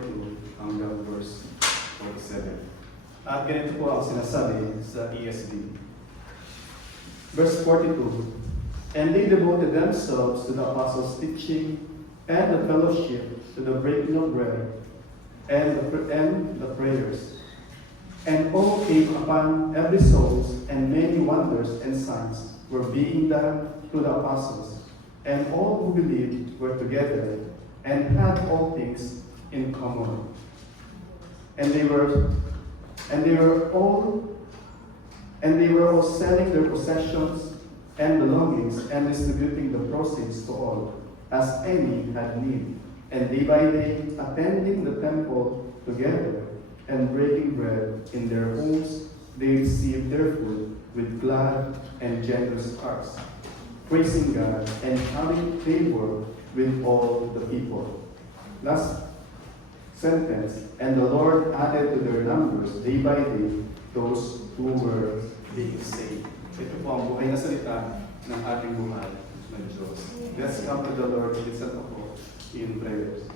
42 hanggang verse 47. At ganito po ang sinasabi sa ESV. Verse 42, "And they devoted themselves to the apostles' teaching and the fellowship, to the breaking of bread, and the prayers. And all came upon every soul, and many wonders and signs were being done through the apostles. And all who believed were together, and had all things in common. And they were all selling their possessions and belongings, and distributing the proceeds to all, as any had need. And day by day, attending the temple together, and breaking bread in their homes, they received their food with glad and generous hearts, praising God and having favor with all the people." Last sentence, "And the Lord added to their numbers day by day those who were being saved." Ito po ang buhay na salita ng ating buhay ng Diyos. Let's come to the Lord. Listen po in prayers.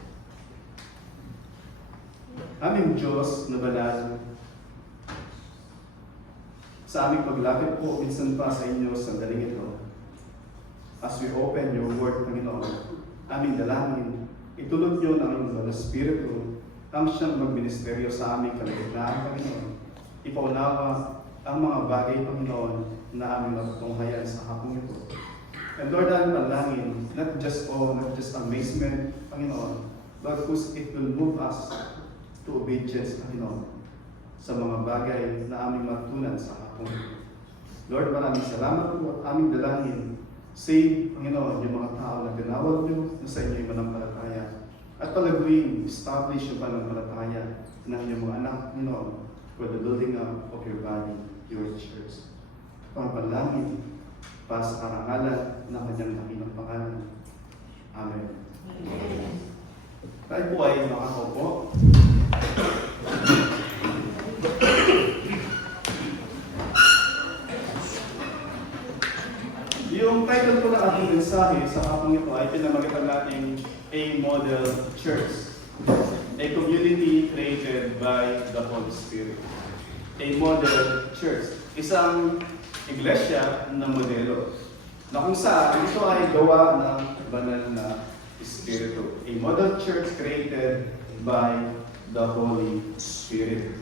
Aming Diyos na banal, sa aming paglapit po minsan pa sa inyo sa daling ito, as we open your word, Panginoon, aming dalangin, itulog niyo ng inyong Espiritu ang siyang magministeryo sa aming kalagitnaan, Panginoon. Ipaunawa ang mga bagay, Panginoon, na aming matutunghayan sa hapong ito. And Lord, ang panalangin, not just amazement, Panginoon, but it will move us to obedience, Panginoon, sa mga bagay na aming matutunan sa hapong ito. Lord, maraming salamat po at aming dalangin. Save, Panginoon, yung mga tao na tinawag niyo na sa inyo yung manampalataya. At palaguin, establish yung manampalataya ng inyong mga anak, Panginoon, for the building up of your body, your church. Pagpalangin, para sa karangalan ng kanyang dakilang pangalan. Amen. Tayo po ay makakaupo. Yung title po ng ating mensahe sa hapong ito ay pinamagitan natin A Model Church, a community created by the Holy Spirit. A Model Church, isang iglesia na modelo na kung saan ito ay gawa ng banal na Espiritu. A model church created by the Holy Spirit.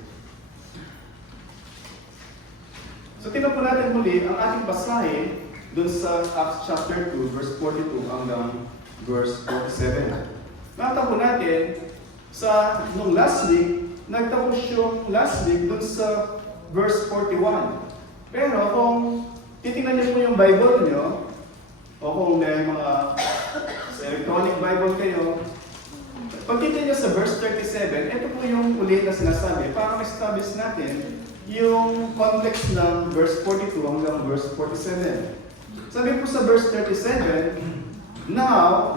So tingnan po natin muli ang ating basahe dun sa Acts chapter 2, verse 42 hanggang verse 47. Nakita po natin sa nung last week, nagtapos yung last week dun sa verse 41. Pero kung titingnan niyo po yung Bible niyo, o kung may mga sa electronic Bible kayo, pag titingnan niyo sa verse 37, ito po yung ulit na sinasabi para ma-establish natin yung context ng verse 42 hanggang verse 47. Sabi po sa verse 37, "Now,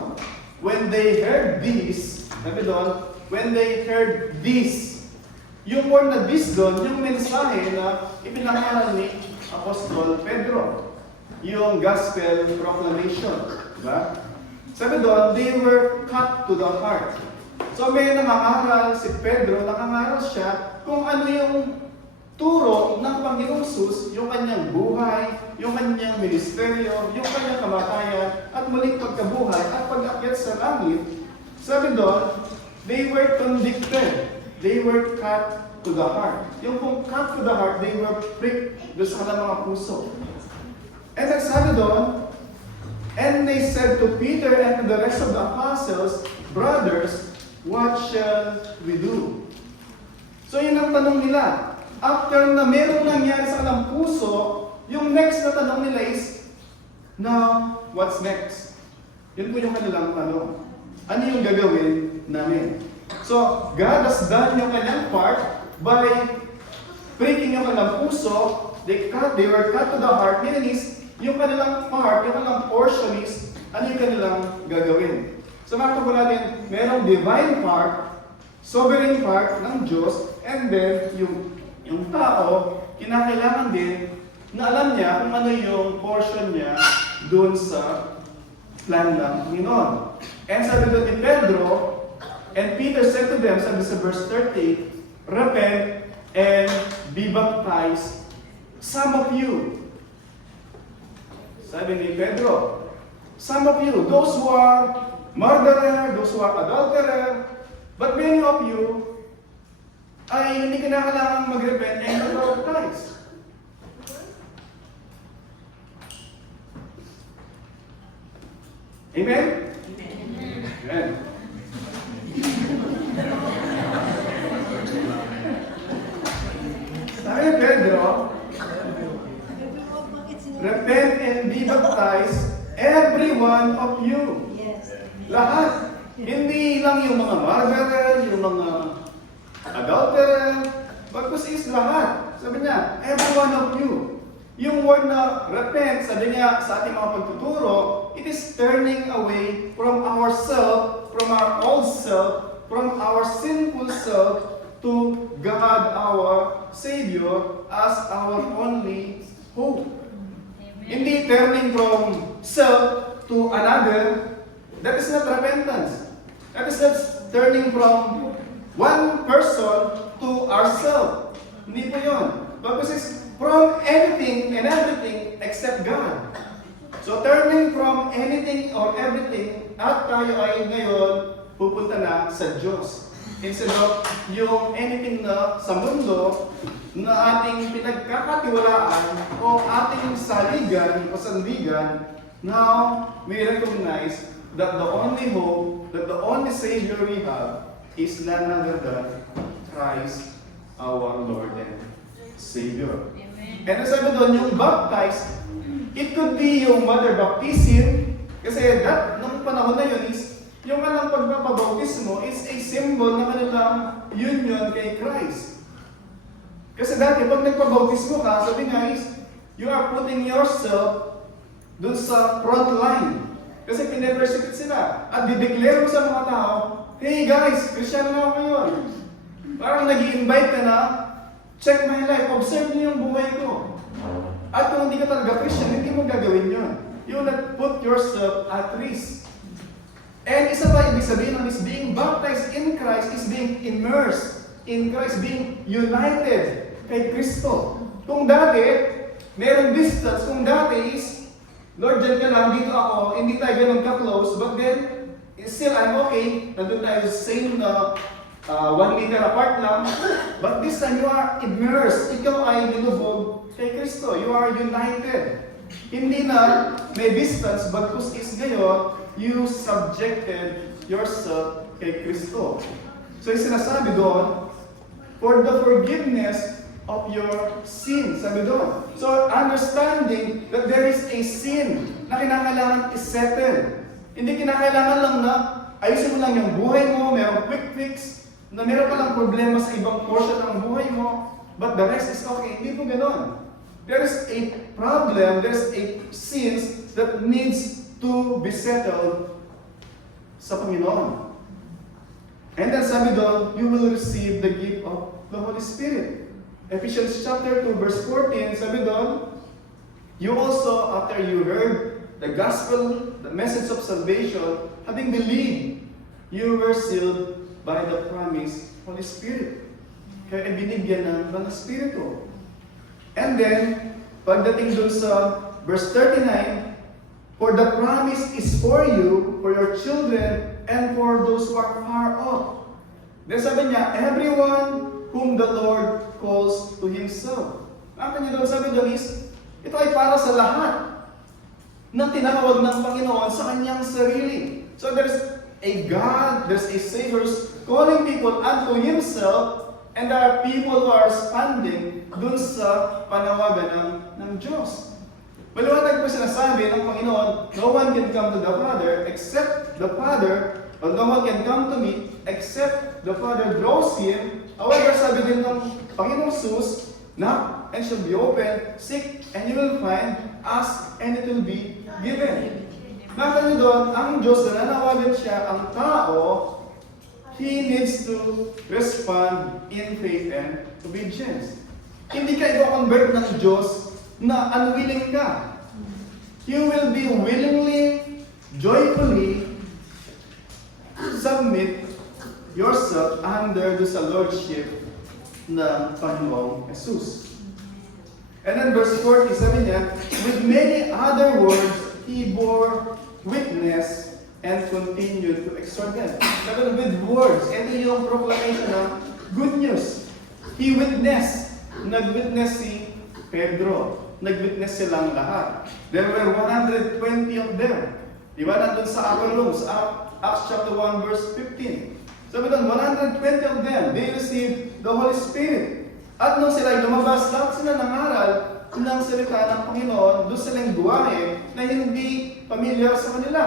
when they heard this," sabi doon, "when they heard this," yung word na this doon, yung mensahe na ipinangaral ni Apostol Pedro. Yung gospel proclamation. Diba? Sabi doon, they were cut to the heart. So may nangangaral si Pedro, nangangaral siya kung ano yung turo ng Panginoong Sus, yung kanyang buhay, yung kanyang ministeryo, yung kanyang kamatayan, at muling pagkabuhay at pag-akyat sa langit. Sabi doon, they were convicted. They were cut to the heart. Yung kung cut to the heart, they were pricked doon sa kanilang mga puso. And nagsabi doon, "And they said to Peter and to the rest of the apostles, 'Brothers, what shall we do?'" So yun ang tanong nila. After na merong nangyari sa kanilang puso, yung next na tanong nila is, "Now, what's next?" Yun po yung kanilang tanong. Ano yung gagawin namin? So, God has done yung kanyang part by breaking yung kanilang puso. They were cut to the heart. Meaning is, yung kanilang part, yung kanilang portion is, ano yung kanilang gagawin? So, makita po natin, merong divine part, sovereign part ng Diyos, and then yung tao, kinakailangan din na alam niya kung ano yung portion niya doon sa plan ng Panginoon. And sabi doon ni Pedro, And Peter said to them, sabi sa verse 30, repent and be baptized, some of you. Sabi ni Pedro, some of you, those who are murderer, those who are adulterer, but many of you ay hindi kinakailangan mag-repent and be baptized. Amen? Amen. Sabi Pedro, repent and be baptized, every one of you. Yes. Lahat. Hindi lang yung mga murderer, yung mga adulterer, but kasi is lahat. Sabi niya, every one of you. Yung word na repent, sabi niya sa ating mga pagtuturo, it is turning away from ourself, from our old self, from our sinful self, to God our Savior as our only hope. Hindi turning from self to another. That is not repentance. That is not turning from one person to ourselves. Hindi po yun. But this is from anything and everything except God. So turning from anything or everything, at tayo ay ngayon pupunta na sa Diyos. Instead of yung anything na sa mundo na ating pinagkakatiwalaan o ating saligan o sandigan, now we recognize that the only hope, that the only Savior we have is none other than Christ our Lord and Savior. Amen. And sabi doon, yung baptized, it could be yung mother baptism, kasi that, nung panahon na yun is, yung kanilang pagpapabautismo is a symbol na kanilang union kay Christ. Kasi dati, pag nagpabautismo ka, sabi nga is, you are putting yourself dun sa front line. Kasi pinipersecute sila. At dideclare mo sa mga tao, hey guys, Christian na ako ngayon. Parang nag-i-invite ka na, check my life, observe niyo yung buhay ko. At kung hindi ka talaga Christian, hindi mo gagawin yun. You will not put yourself at risk. And isa pa ibig sabihin ng is being baptized in Christ is being immersed in Christ, being united kay Kristo. Kung dati, merong distance, kung dati is, Lord, dyan ka lang, dito ako, hindi tayo ganun ka-close, but then, still I'm okay, nandun tayo sa same 1 meter apart lang, but this time you are immersed, ikaw ay nilubog kay Kristo, you are united. Hindi na may distance, but kus is ngayon, you subjected yourself kay Kristo. So yung sinasabi doon, for the forgiveness of your sin, sabi doon. So understanding that there is a sin na kinakailangan i-settle. Hindi kinakailangan lang na ayusin mo lang yung buhay mo, mayroong quick fix, na mayroon pa lang problema sa ibang portion ng buhay mo, but the rest is okay. Hindi po ganon. There is a problem, there is a sins that needs to be settled sa Panginoon. And then sabi doon, you will receive the gift of the Holy Spirit. Ephesians chapter 2 verse 14, sabi doon, you also, after you heard the gospel, the message of salvation, having believed, you were sealed by the promised Holy Spirit. Kaya binigyan ng Banal Espiritu. And then, pagdating doon sa verse 39, for the promise is for you, for your children, and for those who are far off. Then sabi niya, everyone whom the Lord calls to Himself. Nakita niyo doon, sabi doon is, ito ay para sa lahat na tinawag ng Panginoon sa Kanyang sarili. So there's a God, there's a Savior calling people unto Himself, and there are people who are responding dun sa panawagan ng Diyos. Maliwanag po sinasabi ng Panginoon, no one can come to the Father except the Father, or no one can come to me except the Father draws him. However, sabi din ng Panginoong Jesus, knock and shall be opened, seek and you will find, ask and it will be given. Nakita niyo doon, ang Diyos na nanawagan siya, ang tao, he needs to respond in faith and obedience. Hindi ka i-convert ng Diyos na unwilling ka. You will be willingly, joyfully submit yourself under sa lordship ng Panginoong Jesus. And then verse 47 yan, with many other words, he bore witness and continued to exhort them. Sabi with words, ito yung proclamation ng good news. He witnessed. Nag-witness si Pedro. Nag-witness silang lahat. There were 120 of them. Di ba? Nandun sa upper room, sa Acts chapter 1 verse 15. Sabi doon, 120 of them, they received the Holy Spirit. At nung sila lumabas, lahat sila nangaral ng salita ng Panginoon, doon silang guwahe na hindi familiar sa kanila.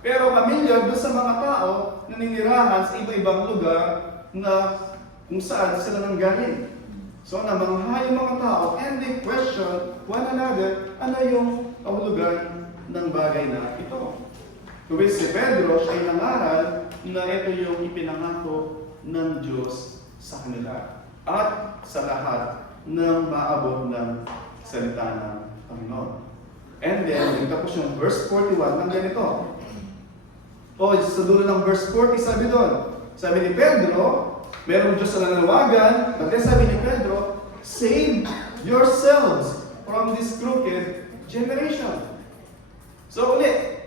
Pero familiar doon sa mga tao na ninirahan sa iba-ibang lugar na kung saan sila nanggaling. So namangha yung mga tao and they question one another, ano yung kahulugan ng bagay na ito. Kung si Pedro, siya ay nangaral na ito yung ipinangako ng Diyos sa kanila at sa lahat ng maabot ng salita ng Panginoon. And then, tapos yung verse 41 ng ganito. O, sa dulo ng verse 40, sabi doon, sabi ni Pedro, merong Diyos na nanawagan, but then sabi ni Pedro, save yourselves from this crooked generation. So ulit,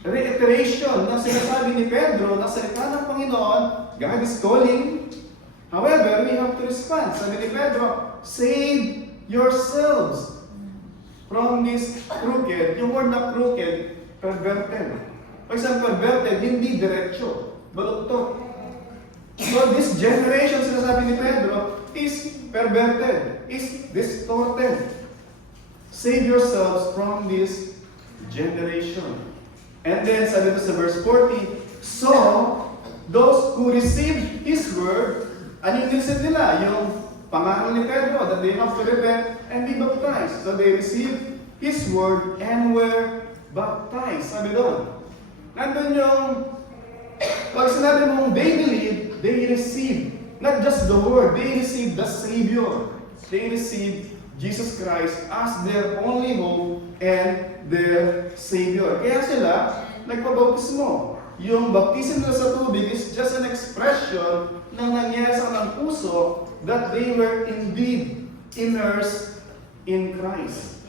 reiteration na sinasabi ni Pedro na salita ng Panginoon, God is calling. However, we have to respond. Sabi ni Pedro, save yourselves from this crooked. Yung word na crooked, perverted. Pag isang perverted, hindi diretso, baluktot. So this generation, sinasabi ni Pedro, is perverted, is distorted. Save yourselves from this generation. And then, sabi ito sa verse 40, so, those who received His word, ano yung receive nila? Yung pangaral ni Pedro, that they have to repent and be baptized. So they received His word and were baptized. Sabi doon, nandun yung, pag sinabi mong they believe, they receive, not just the word, they receive the Savior. They receive Jesus Christ as their only hope and their Savior. Kaya sila nagpabautismo. Yung baptism nila sa tubig is just an expression ng nangyari sa kanilang puso that they were indeed immersed in Christ.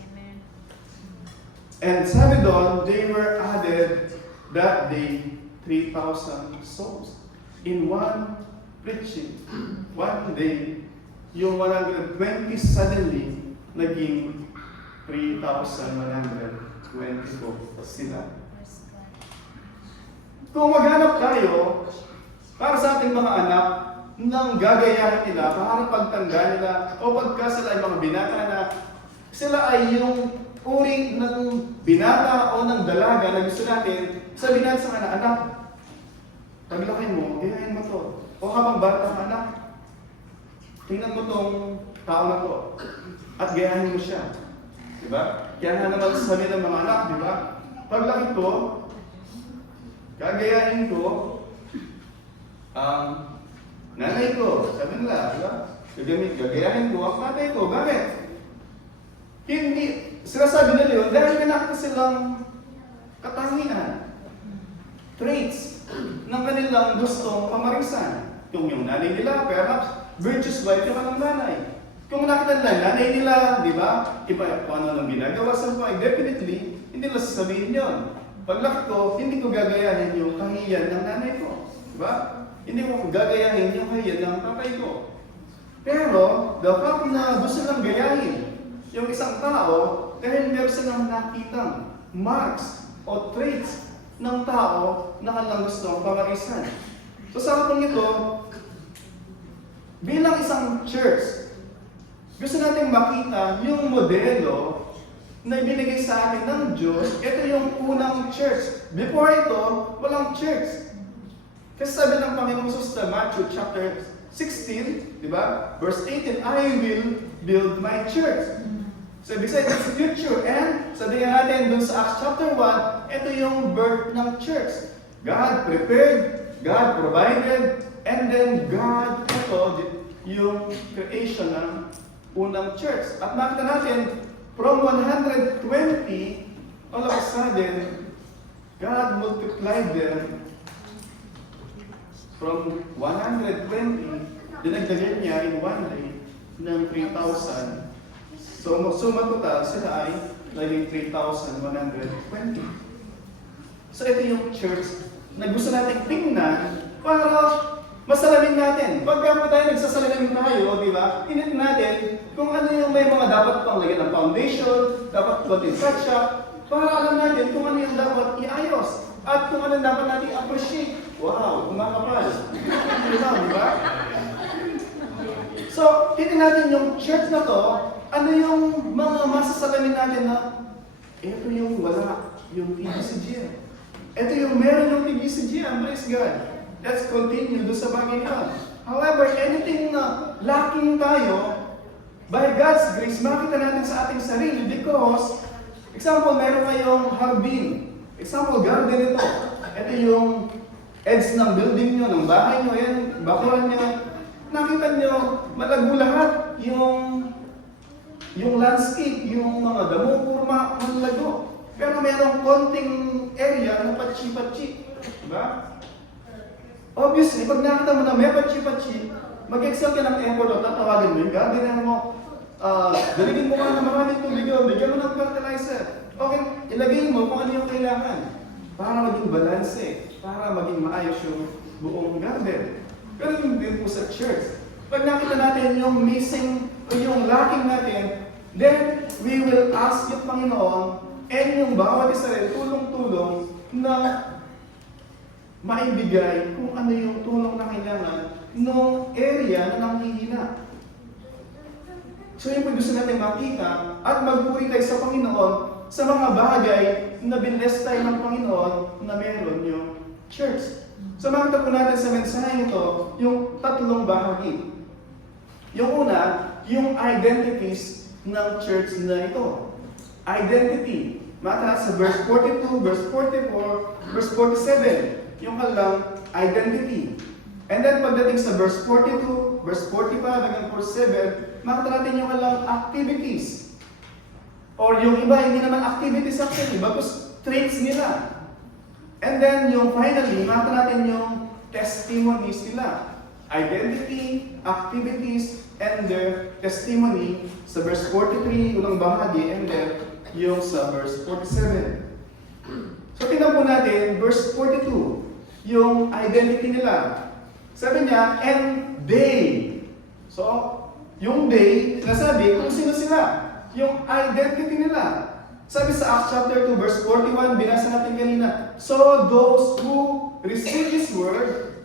And sabi doon, they were added that day 3,000 souls. In one preaching, one day, yung 120 suddenly naging 3,124 sila. Kung maghanap tayo para sa ating mga anak ng gagayahin nila, para pagtanda nila, o pagka sila ay mga binata na sila ay yung uri ng binata o ng dalaga na gusto natin, sabihin natin sa anak, paglaki mo, gayahin mo to. O habang bata ang anak, tingnan mo tong tao na to at gayahin mo siya. Diba? Kaya nga naman sabi ng mga anak, diba? Paglaki ko, gagayahin ko ang nanay ko. Sabi nila, diba? Gagayahin ko ang tatay ko. Bakit? Hindi, sinasabi nila yun dahil pinakita silang katangian, traits ng kanilang gustong pamarisan. Kung yung nanay nila, perhaps, virtuous wife yung anong nanay. Kung nakita nila, nanay nila, di ba? Iba kung ano nang ginagawa sa buhay, definitely, hindi nila sasabihin yun. Paglaki ko, hindi ko gagayahin yung kahiyan ng nanay ko. Di ba? Hindi ko gagayahin yung kahiyan ng tatay ko. Pero, the fact na gusto lang gayahin yung isang tao, dahil meron silang nakitang marks o traits ng tao na kanilang gustong pamarisan. So sa kapag ito, bilang isang church, gusto natin makita yung modelo na ibinigay sa atin ng Diyos. Ito yung unang church. Before ito, walang church. Kasi sabi ng Panginoon Jesus sa Matthew chapter 16, di ba? Verse 18, I will build my church. So ibig sabihin, it's future. And sabihin natin dun sa Acts chapter 1, ito yung birth ng church. God prepared, God provided, and then God, ito, yung creation ng unang church. At makita natin, from 120, all of a sudden, God multiplied them from 120, dinagdagan niya in one day ng 3,000. So, suma total, sila ay naging 3,120. So, ito yung church na gusto natin tingnan para masalamin natin. Pagka po tayo nagsasalamin tayo, di ba? Tingnan natin kung ano yung may mga dapat pang lagyan ng foundation, dapat konting touch up, para alam natin kung ano yung dapat iayos. At kung ano dapat natin appreciate. Wow, kumakapal. Di ba? So, titignan natin yung church na to, ano yung mga masasalamin natin na ito yung wala, yung PBCG. Ito yung meron yung PBCG, praise God. Let's continue doon sa bagay nila. However, anything na lacking tayo, by God's grace, makita natin sa ating sarili because, example, meron kayong harbin. Example, garden ito. Ito yung edge ng building nyo, ng bahay nyo, yan, bakuran nyo. Nakita nyo, malago lahat yung landscape, yung mga damo, puro malago. Pero merong konting area na patsi-patsi. Diba? Obviously, pag nakita mo na may patsi-patsi, mag-excel ka ng effort o tatawagin mo yung gardener mo. Galigin mo nga na maraming tubig o, bigyan mo ng fertilizer. Okay, ilagay mo kung ano yung kailangan para maging balance, para maging maayos yung buong garden. Pero yung din po sa church, pag nakita natin yung missing o yung lacking natin, then we will ask yung Panginoon and yung bawat isa rin tulong-tulong na maibigay kung ano yung tulong na kailangan ng area na nanghihina. So yung gusto natin makita at magpuri tayo sa Panginoon sa mga bagay na binless tayo ng Panginoon na meron yung church. So makita po natin sa mensahe ito yung tatlong bahagi. Yung una, yung identities ng church na ito. Identity. Makita sa verse 42, verse 44, verse 47. Yung kalang identity. And then pagdating sa verse 42, verse 45, hanggang 47, makita natin yung kalang activities. Or yung iba, hindi naman activities actually, bagos traits nila. And then yung finally, makita natin yung testimonies nila. Identity, activities, and their testimony sa verse 43, unang bahagi, and then yung sa verse 47. So tingnan po natin, verse 42, yung identity nila. Sabi niya, and they. So, yung they, sinasabi kung sino sila. Yung identity nila. Sabi sa Acts chapter 2, verse 41, binasa natin kanina. So, those who receive His word,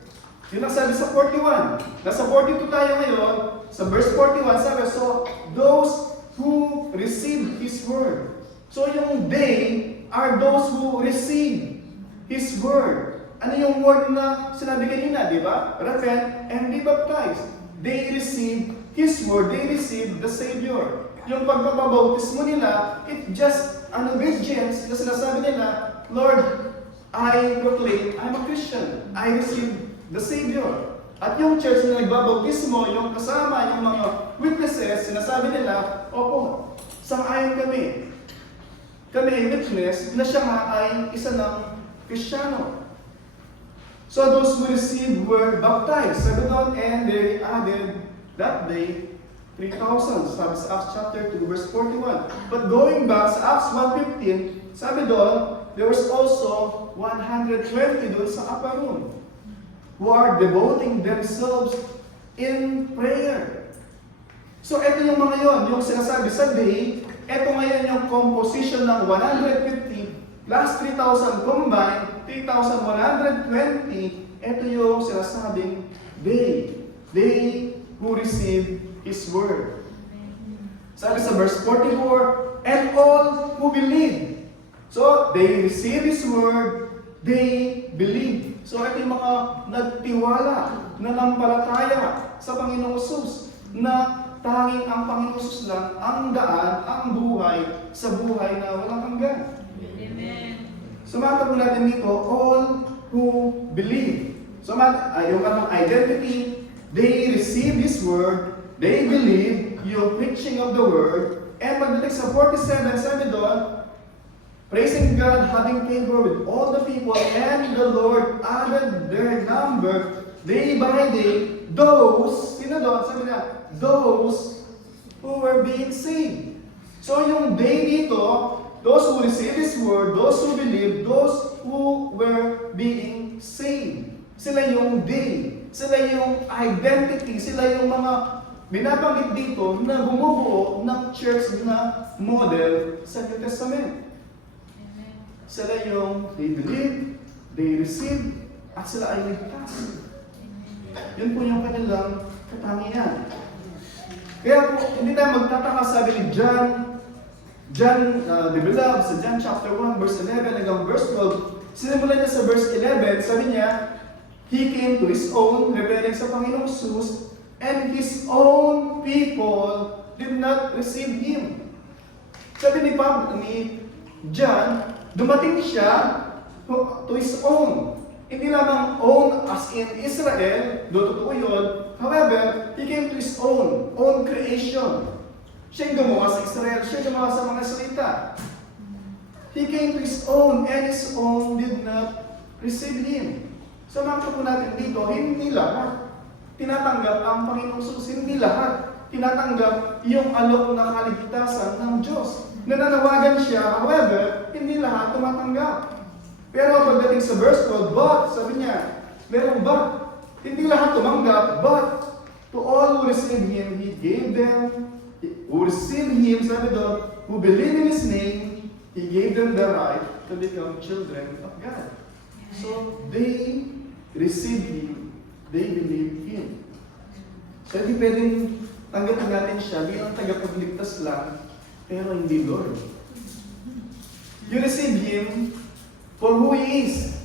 yun ang sabi sa 41. Nasa 42 tayo ngayon, sa verse 41, sabi, so, those who receive His word. So, yung they are those who receive His word. Ano yung word na sinabi kanina, di ba? Repent and be baptized. They receive His word, they receive the Savior. Yung pagpapabautismo nila, it just an obedience na sinasabi nila, Lord, I proclaim, I'm a Christian. I receive the Savior. At yung church na nagbabautismo, yung kasama, yung mga witnesses, sinasabi nila, opo, sang-ayon kami. Kami ay witness na siya nga ay isa ng Kristiyano. So those who received were baptized. Sabi doon, and they added that day 3,000. Sabi sa Acts chapter 2, verse 41. But going back sa Acts 1:15, sabi doon, there was also 120 doon sa upper room who are devoting themselves in prayer. So ito yung mga yon, yung sinasabi sa day, ito ngayon yung composition ng 150 plus 3,000 combined, 3,120, ito yung sinasabing they. They who receive His word. Sabi sa verse 44, and all who believe. So, they receive His word, they believe. So, ito yung mga nagtiwala, nanampalataya sa Panginoong Jesus, na tanging ang Panginoong Jesus lang ang daan, ang buhay, sa buhay na walang hanggan. Amen. So, makita po natin dito, all who believe. So, yung anong identity, they receive His word, they believe yung preaching of the word, and pagdating sa 47, sabi doon, praising God, having favor with all the people, and the Lord added their number day by day, those, sino doon? Sabi na, those who were being saved. So yung day dito, those who received His word, those who believed, those who were being saved. Sila yung day, sila yung identity, sila yung mga binabanggit dito na bumubuo ng church na model sa New Testament. Sila yung they believe, they receive, at sila ay ligtas. Yun po yung kanilang katangian. Kaya po, hindi tayo magtataka, sabi ni John, the beloved, sa John chapter 1, verse 11 hanggang verse 12, sinimulan niya sa verse 11, sabi niya, He came to His own, referring sa Panginoong Jesus, and His own people did not receive Him. Sabi ni John, dumating siya to His own. Hindi lamang own as in Israel, doon totoo yun. However, He came to His own creation. Siya yung gumawa sa Israel, siya yung gumawa sa mga salita. He came to His own, and His own did not receive Him. So makita po natin dito, hindi lahat tinatanggap ang Panginoong Jesus. Hindi lahat tinatanggap yung alok na kaligtasan ng Diyos. Nananawagan siya, however, hindi lahat tumatanggap. Pero pagdating sa verse 12, but, sabi niya, merong but. Hindi lahat tumanggap, but to all who receive Him, He gave them, who receive Him, sabi doon, who believe in His name, He gave them the right to become children of God. So, they receive Him, they believe Him. So, hindi pwedeng tanggapin natin siya bilang tagapagligtas lang, pero hindi Lord. You receive Him for who He is.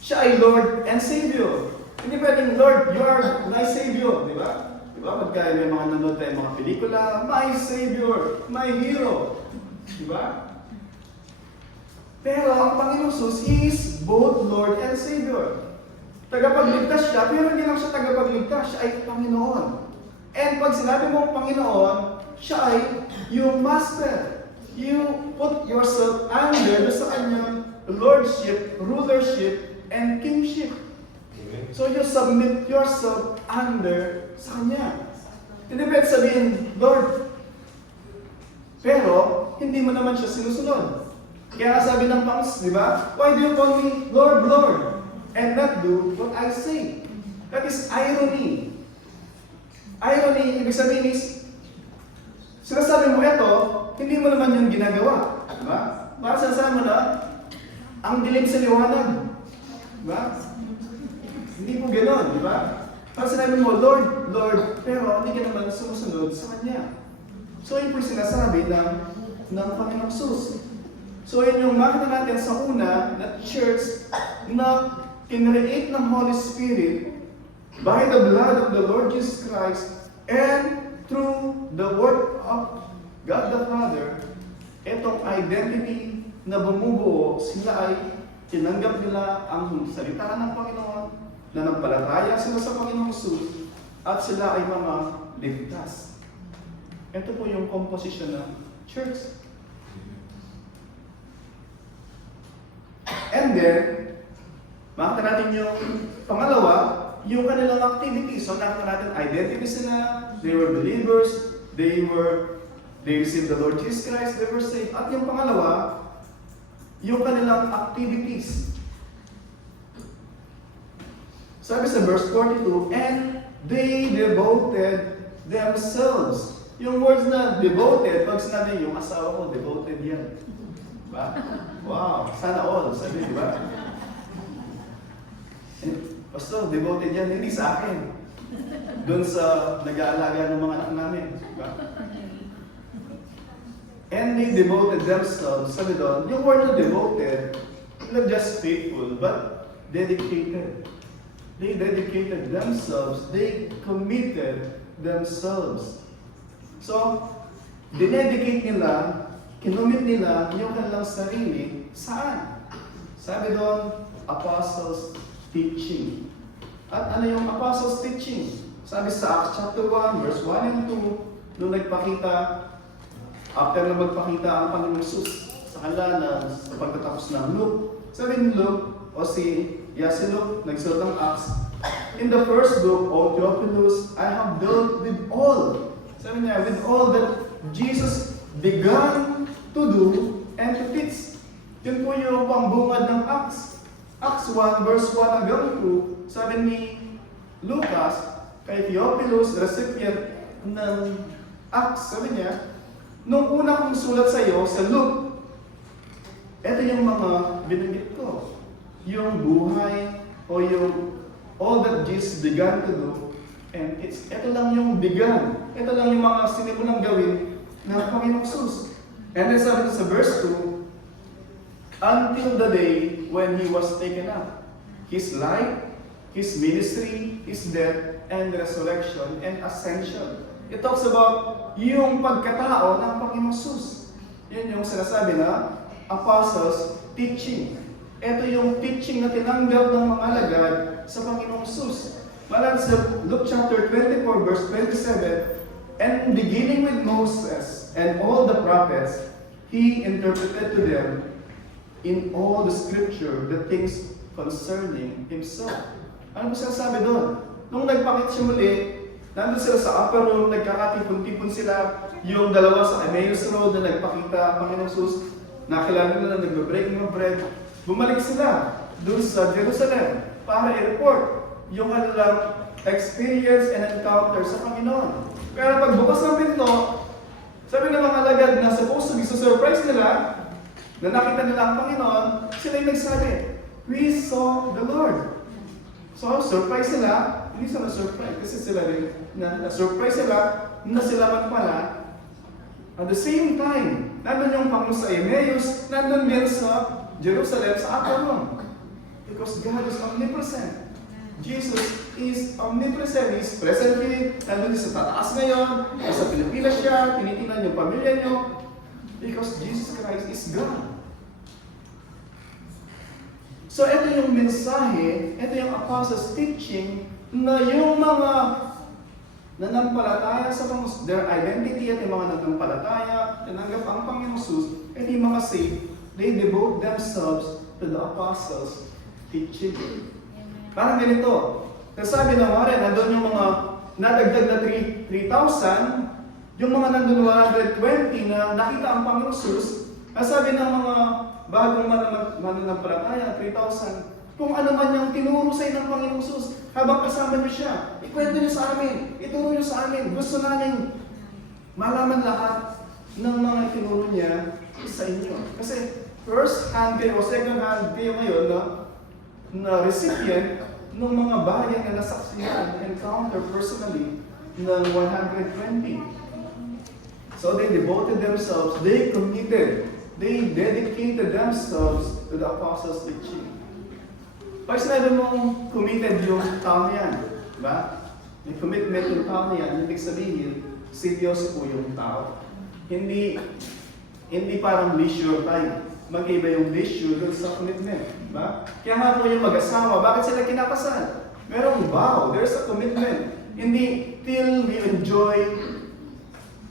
Siya ay Lord and Savior. Hindi pwedeng, Lord, you are my Savior. Di ba? Di ba? Pagka may mga nanonood tayo mga pelikula, my Savior, my hero. Di ba? Pero ang Panginoon Jesus is both Lord and Savior. Tagapagligtas siya, pero hindi lang siya tagapagligtas, siya ay Panginoon. And pag sinabi mong Panginoon, siya ay yung Master. You put yourself under sa kanyang Lordship, rulership, and kingship. Amen. So you submit yourself under sa Kanya. Hindi pwede sabihin, Lord, pero hindi mo naman siya sinusunod. Kaya sabi ng Pangs, di ba? Why do you call me Lord, Lord, and not do what I say? That is irony. Irony, ibig sabihin is, sinasabi mo ito, hindi mo naman yung ginagawa. Di ba? Para sinasabi mo na, ang dilim sa liwanag. Di ba? Hindi po gano'n, di ba? Para sinabi mo, Lord, Lord, pero hindi ka naman sumusunod sa Kanya. So yun po yung sinasabi ng Panginoong Jesus. So yun yung makita natin sa una na church na kinreate ng Holy Spirit by the blood of the Lord Jesus Christ and through the work of God the Father, itong identity na bumubuo, sila ay tinanggap nila ang salita ng Panginoon, na nagpalataya sila sa Panginoong Jesus, at sila ay mga ligtas. Ito po yung composition ng church. And then, makita natin yung pangalawa, yung kanilang activities. So nakita natin identities nila, they were believers, they received the Lord Jesus Christ, they were saved. At yung pangalawa, yung kanilang activities. Sabi sa verse 42, and they devoted themselves. Yung words na devoted, pag sinabi yung asawa ko, devoted yan. Diba? Wow, sana all. Sabi, diba? Pastor, devoted yan, hindi sa akin. Doon sa nag-aalaga ng mga anak namin. Diba? And they devoted themselves. Sabi doon, yung word na devoted, not just faithful, but dedicated. They dedicated themselves. They committed themselves. So, dinedicate nila, kinumit nila yung kanilang sarili. Saan? Sabi doon, apostles' teaching. At ano yung apostles' teaching? Sabi sa Acts chapter 1, verse 1 and 2, nung nagpakita, after na magpakita ang Panginoong Jesus sa kanila na sa pagtatapos ng Luke, sabi ni Luke, o si Luke, nagsulat ng Acts, in the first book, O Theophilus, I have dealt with all. Sabi niya, with all that Jesus began to do and to teach. Yun po yung pambungad ng Acts. Acts 1, verse 1 hanggang 2, sabi ni Lucas, kay Theophilus, recipient ng Acts, sabi niya, nung una kong sulat sa iyo, sa Luke, ito yung mga binanggit ko. Yung buhay, o yung all that Jesus began to do, and ito lang yung began. Ito lang yung mga sinimulang gawin ng Panginoong Jesus. And then sabi sa verse 2, until the day when He was taken up. His life, His ministry, His death, and resurrection, and ascension. It talks about yung pagkatao ng Panginoong Jesus. Yun yung sinasabi na apostles teaching. Ito yung teaching na tinanggap ng mga alagad sa Panginoong Jesus. Malad sa Luke chapter 24, verse 27, and beginning with Moses and all the prophets, He interpreted to them in all the scripture the things concerning Himself. Ano ba sinasabi doon? Nung nagpakita siya muli, nandun sila sa upper room, nagkakatipon-tipon sila, yung dalawa sa Emmaus Road na nagpakita, Panginoong Jesus, nakilala nila, nagbe-break ng bread. Bumalik sila doon sa Jerusalem para i-report yung kanilang experience and encounter sa Panginoon. Pero pagbukas ng pinto, sabi ng mga alagad na supposed to be surprise nila, na nakita nila ang Panginoon, sila yung nagsabi, we saw the Lord. So, surprise sila, hindi sila surprise kasi sila rin, na-surprise sila, na sila man pala. At the same time, nandun yung Panginoon sa Emmaus, nandun din sa Jerusalem, sa upper room. Because God is omnipresent. Jesus is omnipresent. He is presently, nandun din sa tataas ngayon, sa Pilipinas siya, tinitingnan yung pamilya niyo. Because Jesus Christ is God. So, ito yung mensahe, ito yung apostles teaching na yung mga nanampalataya sa Panginoon, their identity at yung mga nanampalataya, tinanggap ang Panginoong Jesus, at yung mga saved, they devote themselves to the apostles teaching. Parang ganito. Nasabi na nga rin, nandun yung mga nadagdag na 3,000, yung mga nandun 120 na nakita ang Panginoong Jesus, nasabi ng mga bagong mananampalataya, 3,000, kung ano man yung tinuro sa ng Panginoong Jesus, habang kasama niyo siya, ikwento niyo sa amin, ituro niyo sa amin, gusto namin malaman lahat ng mga itinuro niya sa inyo. Kasi first hand kayo o second hand kayo ngayon na recipient ng mga bahayag na nasaksihan, encounter personally ng 120. So they devoted themselves, they committed, they dedicated themselves to the apostles' teaching. Pag sinabi mong committed yung tao niyan, diba? May commitment yung tao niyan, ibig sabihin, serious po yung tao. Hindi parang leisure time. Mag-iba yung leisure dun sa commitment. Diba? Kaya nga po yung mag-asawa, bakit sila kinakasal? Merong vow, there's a commitment. Hindi till we enjoy,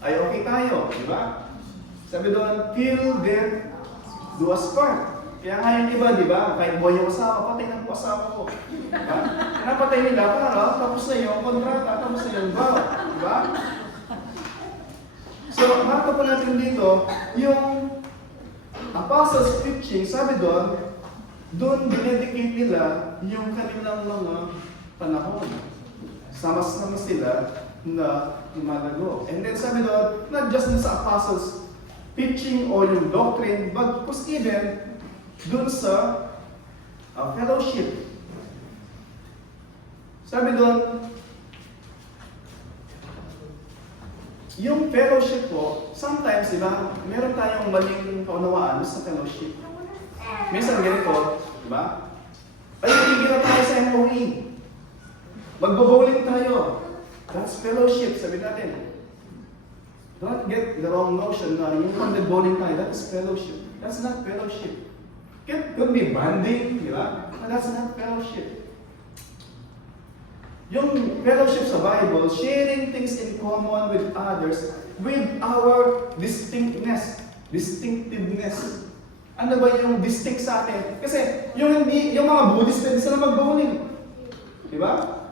ay okay tayo, di ba? Sabi doon, till death do us part. Kaya nga yung iba, di ba? Kahit buhay yung asawa, patay ng asawa ko. Diba? Napatay nila para tapos na yung kontrata, tapos na yung vow. Di ba? So, makita po natin dito, yung apostles preaching, sabi doon dinedicate nila yung kanilang mga panahon. Sama-sama sila na lumalago. And then sabi doon, not just sa apostles teaching o yung doctrine, but even doon sa fellowship. Sabi doon, yung fellowship po, sometimes, di ba, meron tayong maling kaunawaan sa fellowship. Minsan ganito, di ba? Ay, tigil na tayo sa MOE. Magbo-bowling tayo. That's fellowship, sabi natin. Don't get the wrong notion na yung bowling tayo, that's fellowship. That's not fellowship. It could be bonding, di ba? But that's not fellowship. Yung fellowship sa Bible, sharing things in common with others with our distinctiveness. Ano ba yung distinct sa atin? Kasi yung mga Buddhist pwede sila mag-bowling. Di ba?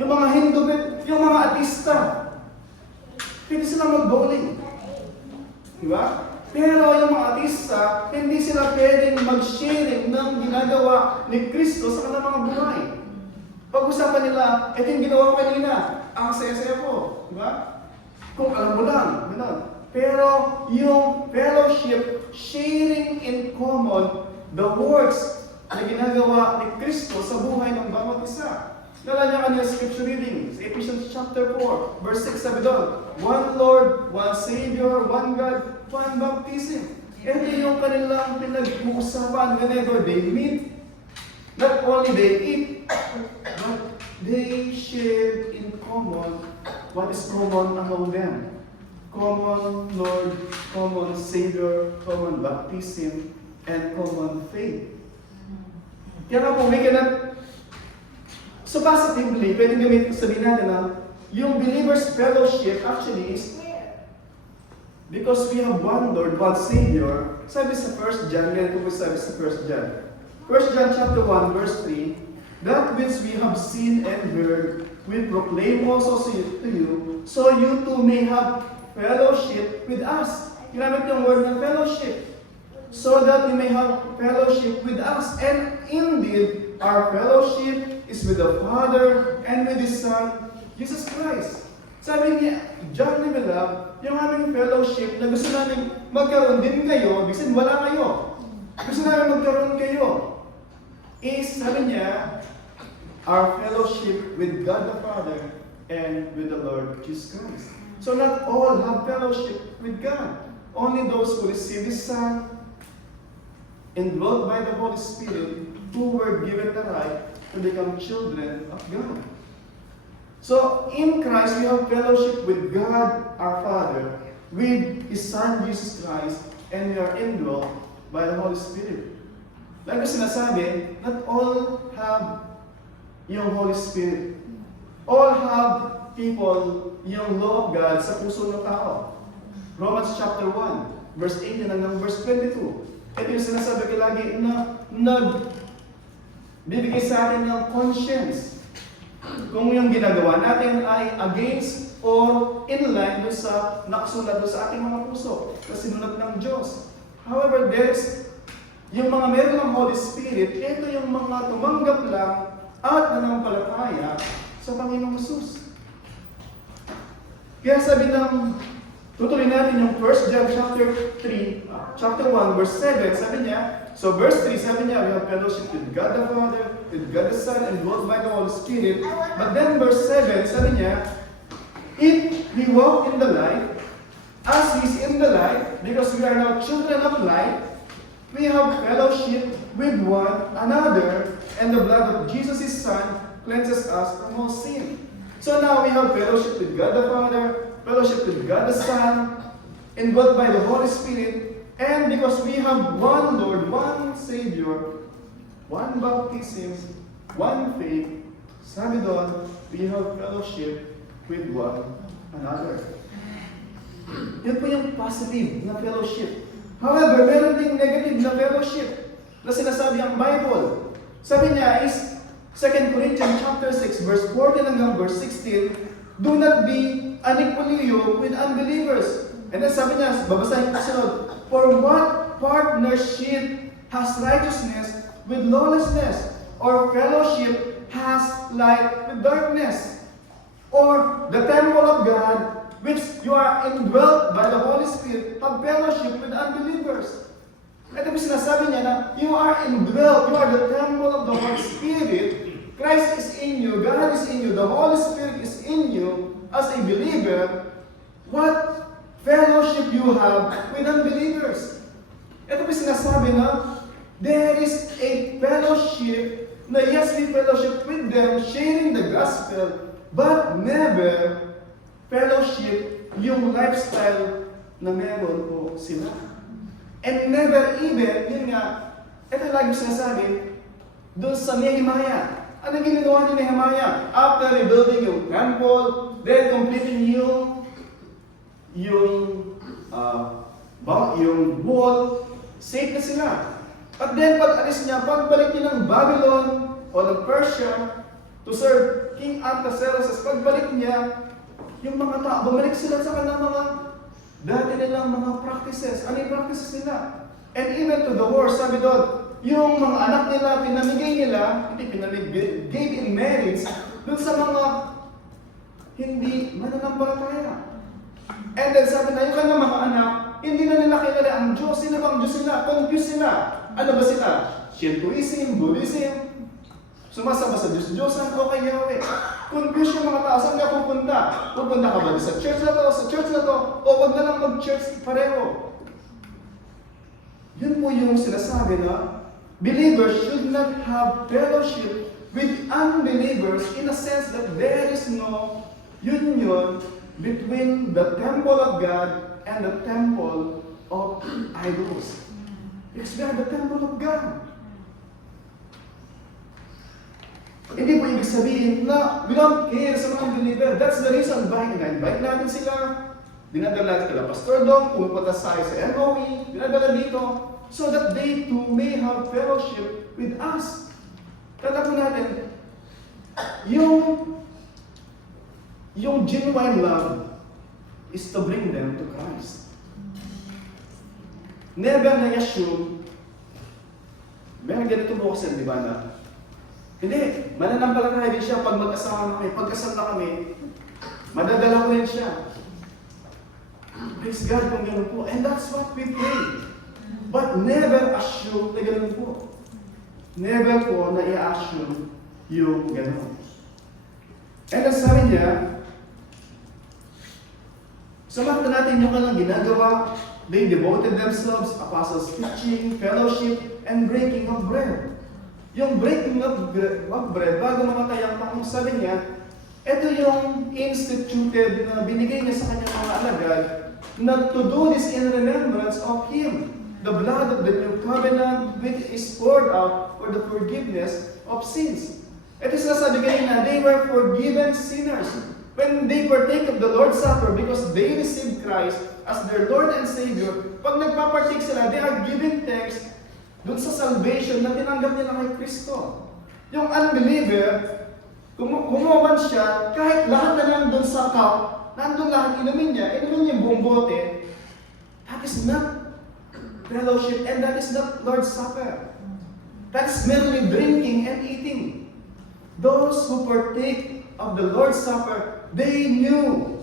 yung mga Hindu, yung mga artista, pwede sila mag-bowling. Diba? Pero yung mga artista, hindi sila pwedeng mag-sharing ng ginagawa ni Kristo sa kanilang mga buhay. Pag-usapan nila, ito yung ginawa ko kanina, ang saya-saya ko. Diba? Kung alam mo lang, gano'n. Pero yung fellowship, sharing in common the works na ginagawa ni Kristo sa buhay ng bawat isa. Nalala niya kanina scripture reading sa Ephesians chapter 4, verse 6, sabi doon, one Lord, one Savior, one God, one baptism. Ito yung kanilang pinag-uusapan whenever they meet. Not only they eat, but they share in common what is common among them. Common Lord, common Savior, common baptism, and common faith. Kaya nga po, we cannot, so positively, pwedeng sabihin natin na yung believers' fellowship actually is because we have one Lord, one Savior. Sabi sa 1 John, ganito po sabi sa 1 John. 1 John chapter 1, verse 3, that which we have seen and heard, we proclaim also to you, so you too may have fellowship with us. Ginamit yung word ng fellowship. So that you may have fellowship with us. And indeed, our fellowship is with the Father and with His Son, Jesus Christ. Sabi niya, John ni Beloved, yung aming fellowship na gusto namin magkaroon din kayo, bisin wala kayo. Gusto namin magkaroon kayo. Sabi niya, our fellowship with God the Father and with the Lord Jesus Christ. So not all have fellowship with God. Only those who receive His Son, indwelt by the Holy Spirit, who were given the right to become children of God. So, in Christ, we have fellowship with God, our Father, with His Son, Jesus Christ, and we are indwelt by the Holy Spirit. Like ko sinasabi, not all have yung Holy Spirit. All have people yung law of God sa puso ng tao. Romans chapter 1, verse 18 hanggang verse 22. Ito yung sinasabi ko lagi na bibigay sa atin ng conscience. Kung yung ginagawa natin ay against or in line doon sa nakasulat doon sa ating mga puso, sa sinulat ng Diyos. However, there's yung mga meron ng Holy Spirit, ito yung mga tumanggap lang at nanampalataya sa Panginoong Hesus. Kaya sabi ng tutuloy natin yung 1 John chapter 1, verse 7, sabi niya, so verse 3, sabi niya, we have fellowship with God the Father, with God the Son, and dwelt by the Holy Spirit. But then verse 7, sabi niya, if we walk in the light, as He is in the light, because we are now children of light, we have fellowship with one another, and the blood of Jesus His Son cleanses us from all sin. So now we have fellowship with God the Father, fellowship with God the Son, indwelt by the Holy Spirit, and because we have one Lord, one Savior, one baptism, one faith, sabi doon, we have fellowship with one another. Yan po yung positive na fellowship. However, meron ding negative na fellowship na sinasabi ang Bible. Sabi niya is 2 Corinthians chapter 6, verse 14 hanggang verse 16, do not be unequally yoked with unbelievers. And then sabi niya, babasahin ko sunod, for what partnership has righteousness with lawlessness? Or fellowship has light with darkness? Or the temple of God, which you are indwelt by the Holy Spirit, have fellowship with unbelievers? Ito po sinasabi niya na, you are indwelt, you are the temple of the Holy Spirit, Christ is in you, God is in you, the Holy Spirit is in you, as a believer, what fellowship you have with unbelievers? Ito po sinasabi na, there is a fellowship na yes, we fellowship with them, sharing the gospel, but never fellowship yung lifestyle na meron po sila. And never even, yun nga, ito lagi sinasabi, doon sa Nehemiah. Anong ginagawa ni Nehemiah? After rebuilding yung temple, then completing yung wall, safe na sila. At then pag alis niya, pagbalik niya ng Babylon o ng Persia to to serve King Artaxerxes. Pagbalik niya, yung mga tao, bumalik sila sa kanilang mga dati nilang mga practices. Ano yung practices nila? And even to the war, sabi doon, yung mga anak nila, gave in marriage dun sa mga hindi mananampalataya. And then sabi na, yung kanilang mga anak, hindi na nila kilala ang Diyos. Sino bang Diyos sila? Confused sila. Ano ba sila? Shintoism, Buddhism, sumasama sa Diyos-Diyosan o kay Yahweh. Confused yung mga tao. Saan ka pupunta? Pupunta ka ba sa church na to? Sa church na to? O wag na lang mag-church pareho? Yun po yung sinasabi na believers should not have fellowship with unbelievers in a sense that there is no union between the temple of God and the temple of idols. Because we are the temple of God. Hindi po ibig sabihin na we don't care sa mga believer. That's the reason why in-invite natin sila. Dinadala natin kila Pastor Dong, pumunta tayo sa MOE, dinadala dito, so that they too may have fellowship with us. Tanda po natin, yung genuine love is to bring them to Christ. Never na-assume, may ganito po kasi, di ba na? Hindi, mananampalataya din siya pag mag-asama kami, pagkasal na kami, madadala ko rin siya. Praise God kung gano'n po. And that's what we pray. But never assume na gano'n po. Never po na i-assume yung gano'n. And ang sabi niya, samat na natin yung kanilang ginagawa. They devoted themselves, apostles' teaching, fellowship, and breaking of bread. Yung breaking of bread, bago mamatay ang Panginoon, sabi niya, ito yung instituted na binigay niya sa kanyang mga alagad na to do this in remembrance of Him. The blood of the new covenant which is poured out for the forgiveness of sins. Ito sinasabi kanina, they were forgiven sinners. When they partake of the Lord's Supper because they received Christ as their Lord and Savior, pag nagpapartake sila, they are giving thanks dun sa salvation na tinanggap nila kay Kristo. Yung unbeliever, kumuman siya, kahit lahat na nandun sa cup, nandun lahat, inumin niya yung buong bote, that is not fellowship and that is not Lord's Supper. That is merely drinking and eating. Those who partake of the Lord's Supper, they knew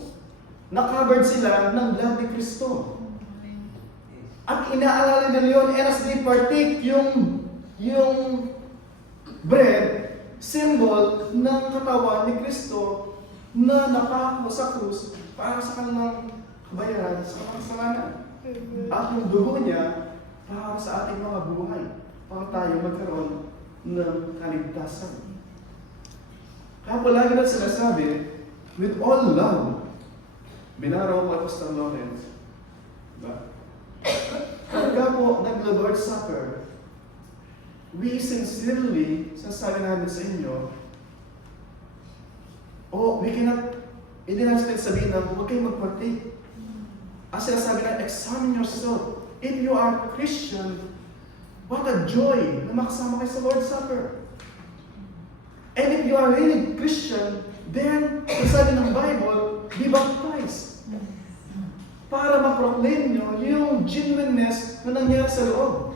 na covered sila ng blood ni Kristo. At inaalala nila yun, and as they partake yung bread, symbol ng katawan ni Kristo na napako sa krus para sa kanilang kabayaran sa mga kasalanan. At yung dugo niya para sa ating mga buhay, para tayo magkaroon ng kaligtasan. Kaya palagi na sinasabi, with all love, binaraw ko at Pastor Lawrence, diba? Pagka po nag-Lord's Supper, we sincerely, sasabi namin sa inyo, hindi natin sabihin na huwag kayong mag-partake. Ang sinasabi na, examine yourself. If you are Christian, what a joy na makasama kayo sa Lord's Supper. And if you are really Christian, then, sabi ng Bible, be baptized. Para ma-proclaim nyo yung genuineness na nangyari sa loob.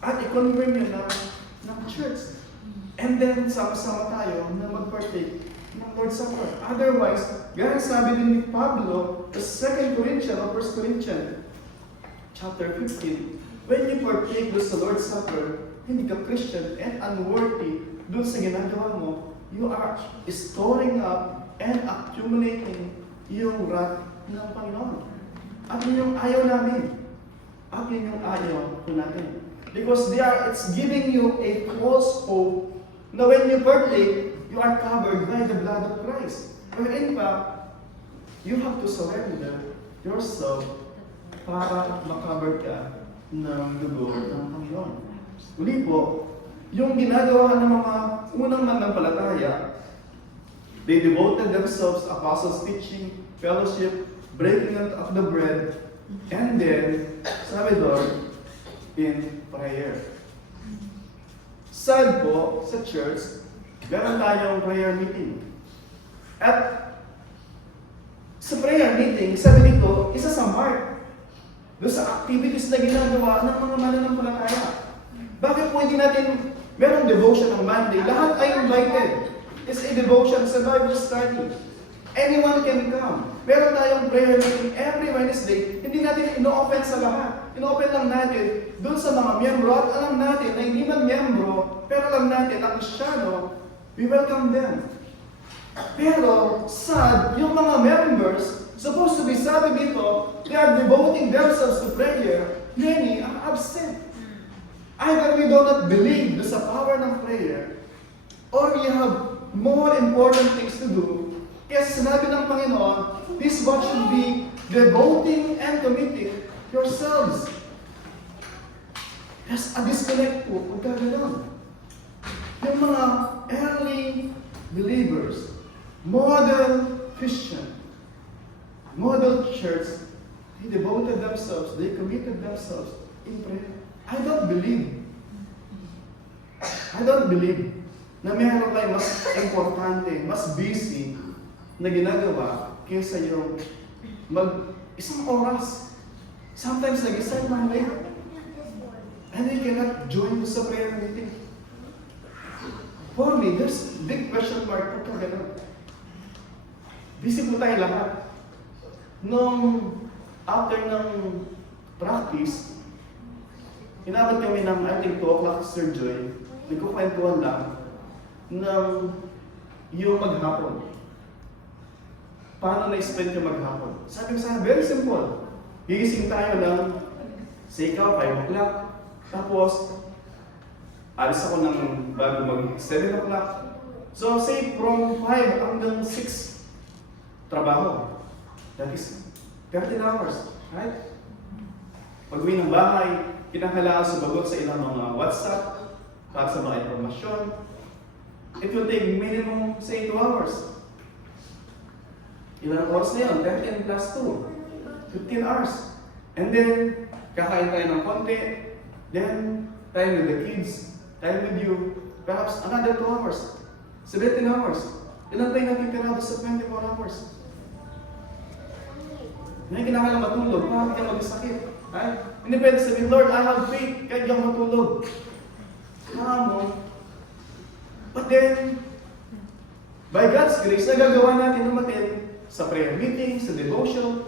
At i-confirm nyo ng church. And then, sama-sama tayo na mag-partake ng Lord's Supper. Otherwise, gaya sabi din ni Pablo, the 2 Corinthians or 1 Corinthians, chapter 15, when you partake doon sa Lord's Supper, hindi ka Christian and unworthy doon sa ginagawa mo, you are storing up and accumulating yung wrath ng Panginoon. At yun yung ayaw namin. At yun yung ayaw po natin. Because it's giving you a false hope na when you partake, you are covered by the blood of Christ. But in fact, you have to surrender yourself para makaver ka ng dugo ng Panginoon. Uli po, yung ginagawa ng mga unang mananampalataya, they devoted themselves to apostles' teaching, fellowship, breaking of the bread, and then, sabi doon, in prayer. Sad po sa church, meron tayong prayer meeting. At sa prayer meeting, sabi dito, isa sa mark doon sa activities na ginagawa ng mga mananampalataya. Bakit po hindi natin merong devotion ng Monday? Lahat ay invited. It's a devotion, it's a Bible study. Anyone can come. Meron tayong prayer meeting every Wednesday. Hindi natin ino-open sa lahat. Ino-open lang natin doon sa mga miyembro at alam natin na hindi man miyembro, pero alam natin na Kristiyano, we welcome them. Pero sad, yung mga members, supposed to be sabi dito, they are devoting themselves to prayer, many are absent. Either we do not believe sa power ng prayer, or we have more important things to do. Kaya sinabi ng Panginoon, this what should be devoting and committing yourselves. There's a disconnect po, pagka gano'n. Yung mga early believers, model Christian, model church, they devoted themselves, they committed themselves in prayer. I don't believe na meron kayo mas importante, mas busy na ginagawa kaysa yung isang oras. Sometimes nag-isang man late and they cannot join sa prayer meeting. For me, there's big question mark po gano'n. Busy po tayo lahat. After ng practice, inabot kami ng, I think, 2 o'clock, Sir Joy, nagkukwentuhan lang ng yung maghapon. Paano na-spend yung maghapon? Sabi ko sana, very simple. Gigising tayo ng, say ikaw, 5 o'clock. Tapos, alis ako ng bago mag 7 o'clock. So, say from 5 hanggang 6, trabaho. That is 13 hours. Right? Pag-uwi ng bahay, kinakailangan sumagot sa ilang mga WhatsApp para sa mga informasyon. It will take minimum, say, 2 hours. Ilang oras na yun? 13 plus 2. 15 hours. And then, kakain tayo ng konti. Then, time with the kids. Time with you. Perhaps another 2 hours. 17 hours. Ilan tayo natitira sa 24 hours? Ngayon kinakailangan matulog. Bakit ka mag-sakit? Hindi pwede sabihin, Lord, I have faith. Kahit di ako matulog. But then, by God's grace, nagagawa natin umatin sa prayer meeting, sa devotion.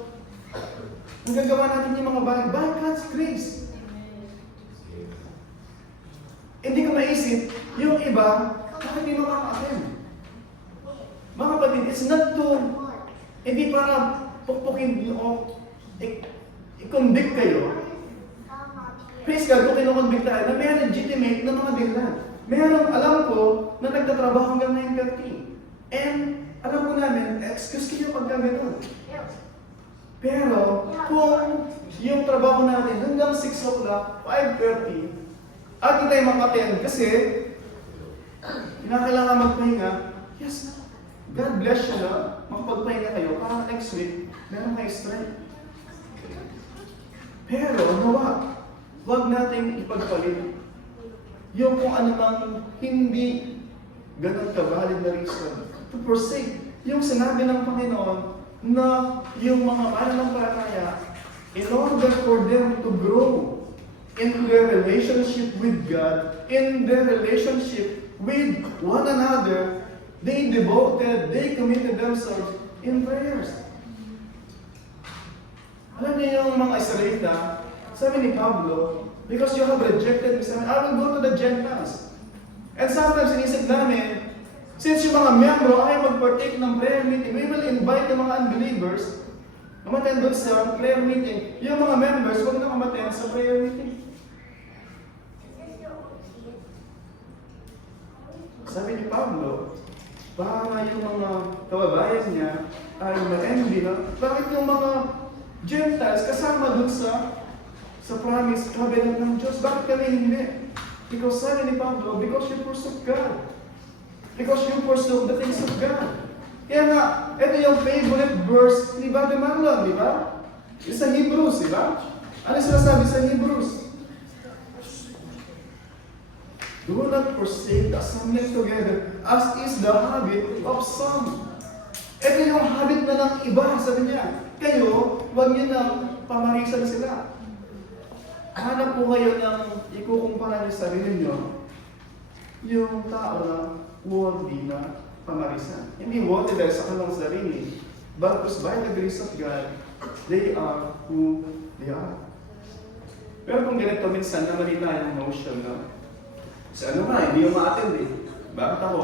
Nagagawa natin yung mga bagay by God's grace. Hindi ko maisip, yung iba, bakit di makaka-attend? Mga kapatid, it's not to, hindi para pukpukin o i-convict kayo. Praise God, kung kinukonvict tayo, na may legitimate na mga dinlan. Meron, alam ko, na nagtatrabaho hanggang 9:30. And, alam ko namin, excuse kayo pagka gano'n. Pero, kung yung trabaho natin hanggang 6 o'clock, 5:30, at hindi tayo makaten kasi, kinakailangan magpahinga, yes, God bless you na, makapagpahinga kayo, para next week, meron kayo strength. Pero, huwag natin ipagpalit yung kung ano mang hindi ganun kavalid na reason to forsake yung sinabi ng Panginoon na yung mga mananampalataya, in order for them to grow into their relationship with God, in their relationship with one another, they committed themselves in prayers. Alam niyo yung mga Israelita, sabi ni Pablo, because you have rejected me, sabi, I will go to the Gentiles. And sometimes inisip namin, since yung mga miyembro ay mag-partake ng prayer meeting, we will invite yung mga unbelievers umattend doon sa prayer meeting. Yung mga members, huwag na umattend sa prayer meeting. Sabi ni Pablo, para yung mga kababayan niya ay ma-envy na, bakit yung mga Gentiles kasama doon sa promise, covenant ng Diyos, bakit kami hindi? Because sabi ni Pablo, because you pursue God. Because you pursue the things of God. Kaya nga, ito yung favorite verse ni Brother Marlon, di ba? Yung sa Hebrews, di ba? Ano sinasabi sa Hebrews? Do not forsake the assembling together, as is the habit of some. Ito yung habit na ng iba, sabi niya. Kayo, huwag niyo nang pamarisan sila. Hanap po kayo ng ikukumpara niyo sa sarili niyo, yung tao na worldly na pamarisan. Hindi worldly dahil sa kanilang sarili, but by the grace of God, they are who they are. Pero kung ganito, minsan na mali tayong notion na si ano nga, hindi yung ma-attend eh. Bakit ako?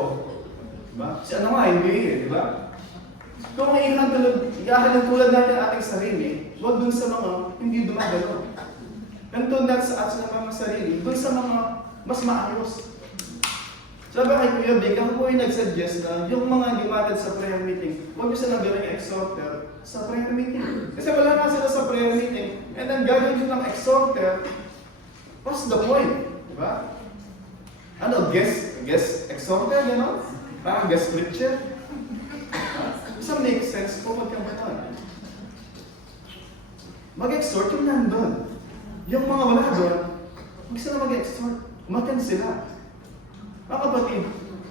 Diba? Si ano nga, hindi eh, di ba? Kung iahalin tulad natin ating sarili, huwag dun sa mga hindi dumagano. And to not sa atin ng mga sarili, dun sa mga mas maayos. Sabi kay Kuya Big, ako po yung nag-suggest na yung mga hindi matad sa prayer meeting, huwag nyo silang gawin yung exhorter sa prayer meeting. Kasi wala na sila sa prayer meeting, and then gagawin nyo ng exhorter, what's the point? Diba? Ano, guest exhorter, gano'n? Parang guest preacher? Doesn't make sense po magkamaton. Mag-exhort yung nandun. Yung mga wala doon, huwag sila mag-exhort. Umattend sila. Mga kapatid,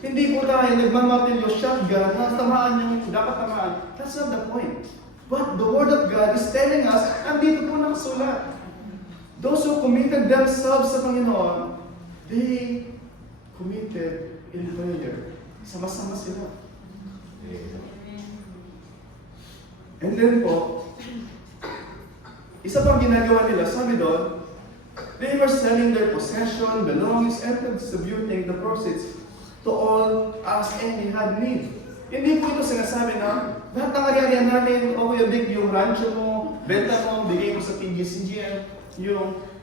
hindi po tayo nagmamatilyo shotgun na tamaan yung dapat tamaan. That's not the point. But the Word of God is telling us, andito po nakasulat. Those who committed themselves sa Panginoon, they committed in prayer. Sama-sama sila. And then po, isa pang ginagawa nila, sabi doon, they were selling their possession, belongings, and distributing the proceeds to all as any had need. Hindi po ito sinasabi na, lahat ng ari-arian natin, o Kuya Big, yung rancho mo, benta mo, bigay mo sa PGCGM,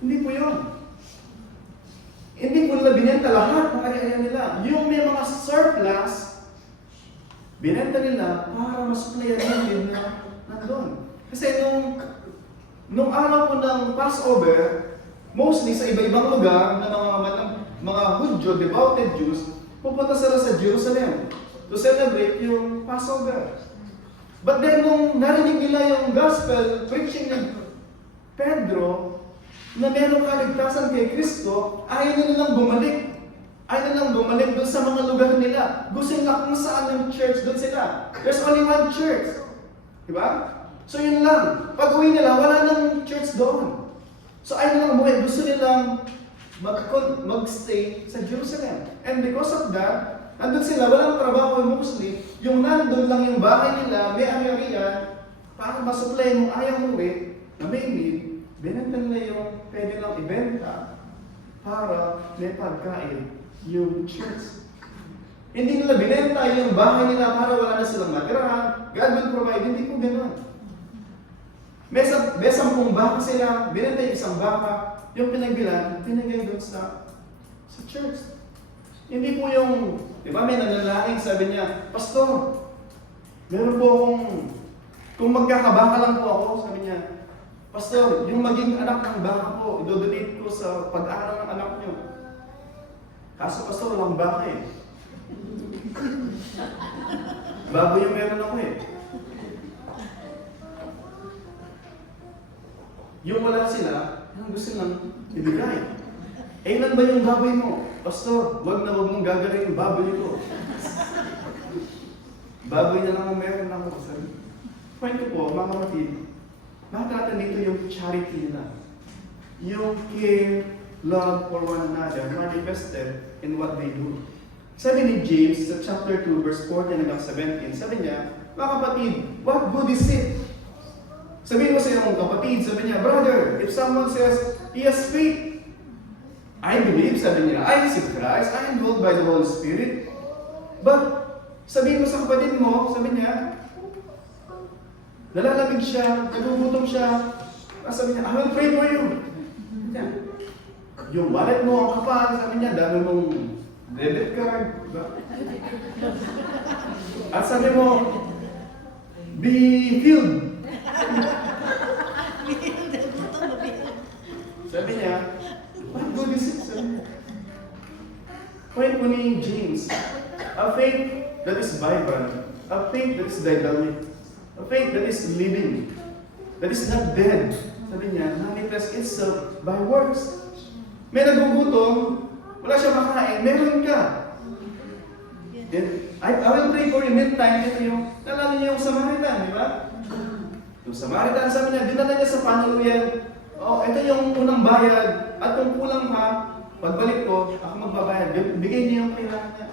hindi po yun. Hindi po nila binenta lahat ng ari-arian nila. Yung may mga surplus, binenta nila para masuklayan din na nandun. Kasi nung araw po ng Passover, mostly sa iba-ibang lugar na mga Hudyo, devoted Jews, pupunta sila sa Jerusalem to celebrate yung Passover. But then nung narinig nila yung gospel preaching ni Pedro na merong kaligtasan kay Kristo, ayaw nilang bumalik. Ayaw nilang bumalik doon sa mga lugar nila. Gusto nila kung saan yung church, doon sila. There's only one church. Diba? So yun lang. Pag uwi nila, wala nang church doon. So ayaw nilang buhay. Gusto nilang mag-stay sa Jerusalem. And because of that, andun sila, walang trabaho mostly. Yung nandun lang yung bahay nila, may ari-arian, para masupply mo ayaw uwi, na may need, binenta nila yung pwede lang ibenta para may pagkain yung church. Hindi nila binenta yung bahay nila para wala na silang matirahan. God will provide. Hindi po gano'n. May 10 baka sila, binenta yung isang baka, yung pinagbilan, pinagay doon sa church. Hindi po yung, di ba may nanalangin, sabi niya, Pastor, meron po kung magkakabaka lang po ako, sabi niya, Pastor, yung maging anak ng baka po, idodonate ko sa pag-aaral ng anak niyo. Kaso Pastor, walang baka eh. Bago yung meron ako eh. Yung wala sila, ang gusto lang ibigay. Eh, ilan ba yung baboy mo? Pastor, wag mong gagawin yung baboy ko. Baboy na lang ang meron lang ako. Point ko po, mga kapatid, makakata dito yung charity nila. Yung care, love for one another, manifested in what they do. Sabi ni James sa chapter 2, verse 14 hanggang 17, sabi niya, mga kapatid, what good is it? Sabihin mo sa iyong kapatid, sabi niya, brother, if someone says, he has faith, I believe, sabi niya, I receive Christ, I am ruled by the Holy Spirit. But, sabihin mo sa kapatid mo, sabi niya, nalalamig siya, nagugutom siya, sabi niya, I will pray for you. Yung wallet mo, ang kapal, sabi niya, dami mong debit card. Diba? At sabi mo, be filled. Sabi niya, what good is it? Sabi niya. Point po ni James, a faith that is vibrant, a faith that is dynamic, a faith that is living, that is not dead. Sabi niya, manifest itself by works. May nagugutom, wala siya makain, meron ka. And I will pray for you. Meantime, ito yung, nalala niyo yung Samaritan, di ba? Yung Samaritan, sabi niya, dinala niya sa panuluyan, oh, ito yung unang bayad, at kung kulang pa, pagbalik ko, ako magbabayad. Bigay niyo yung kailangan niya.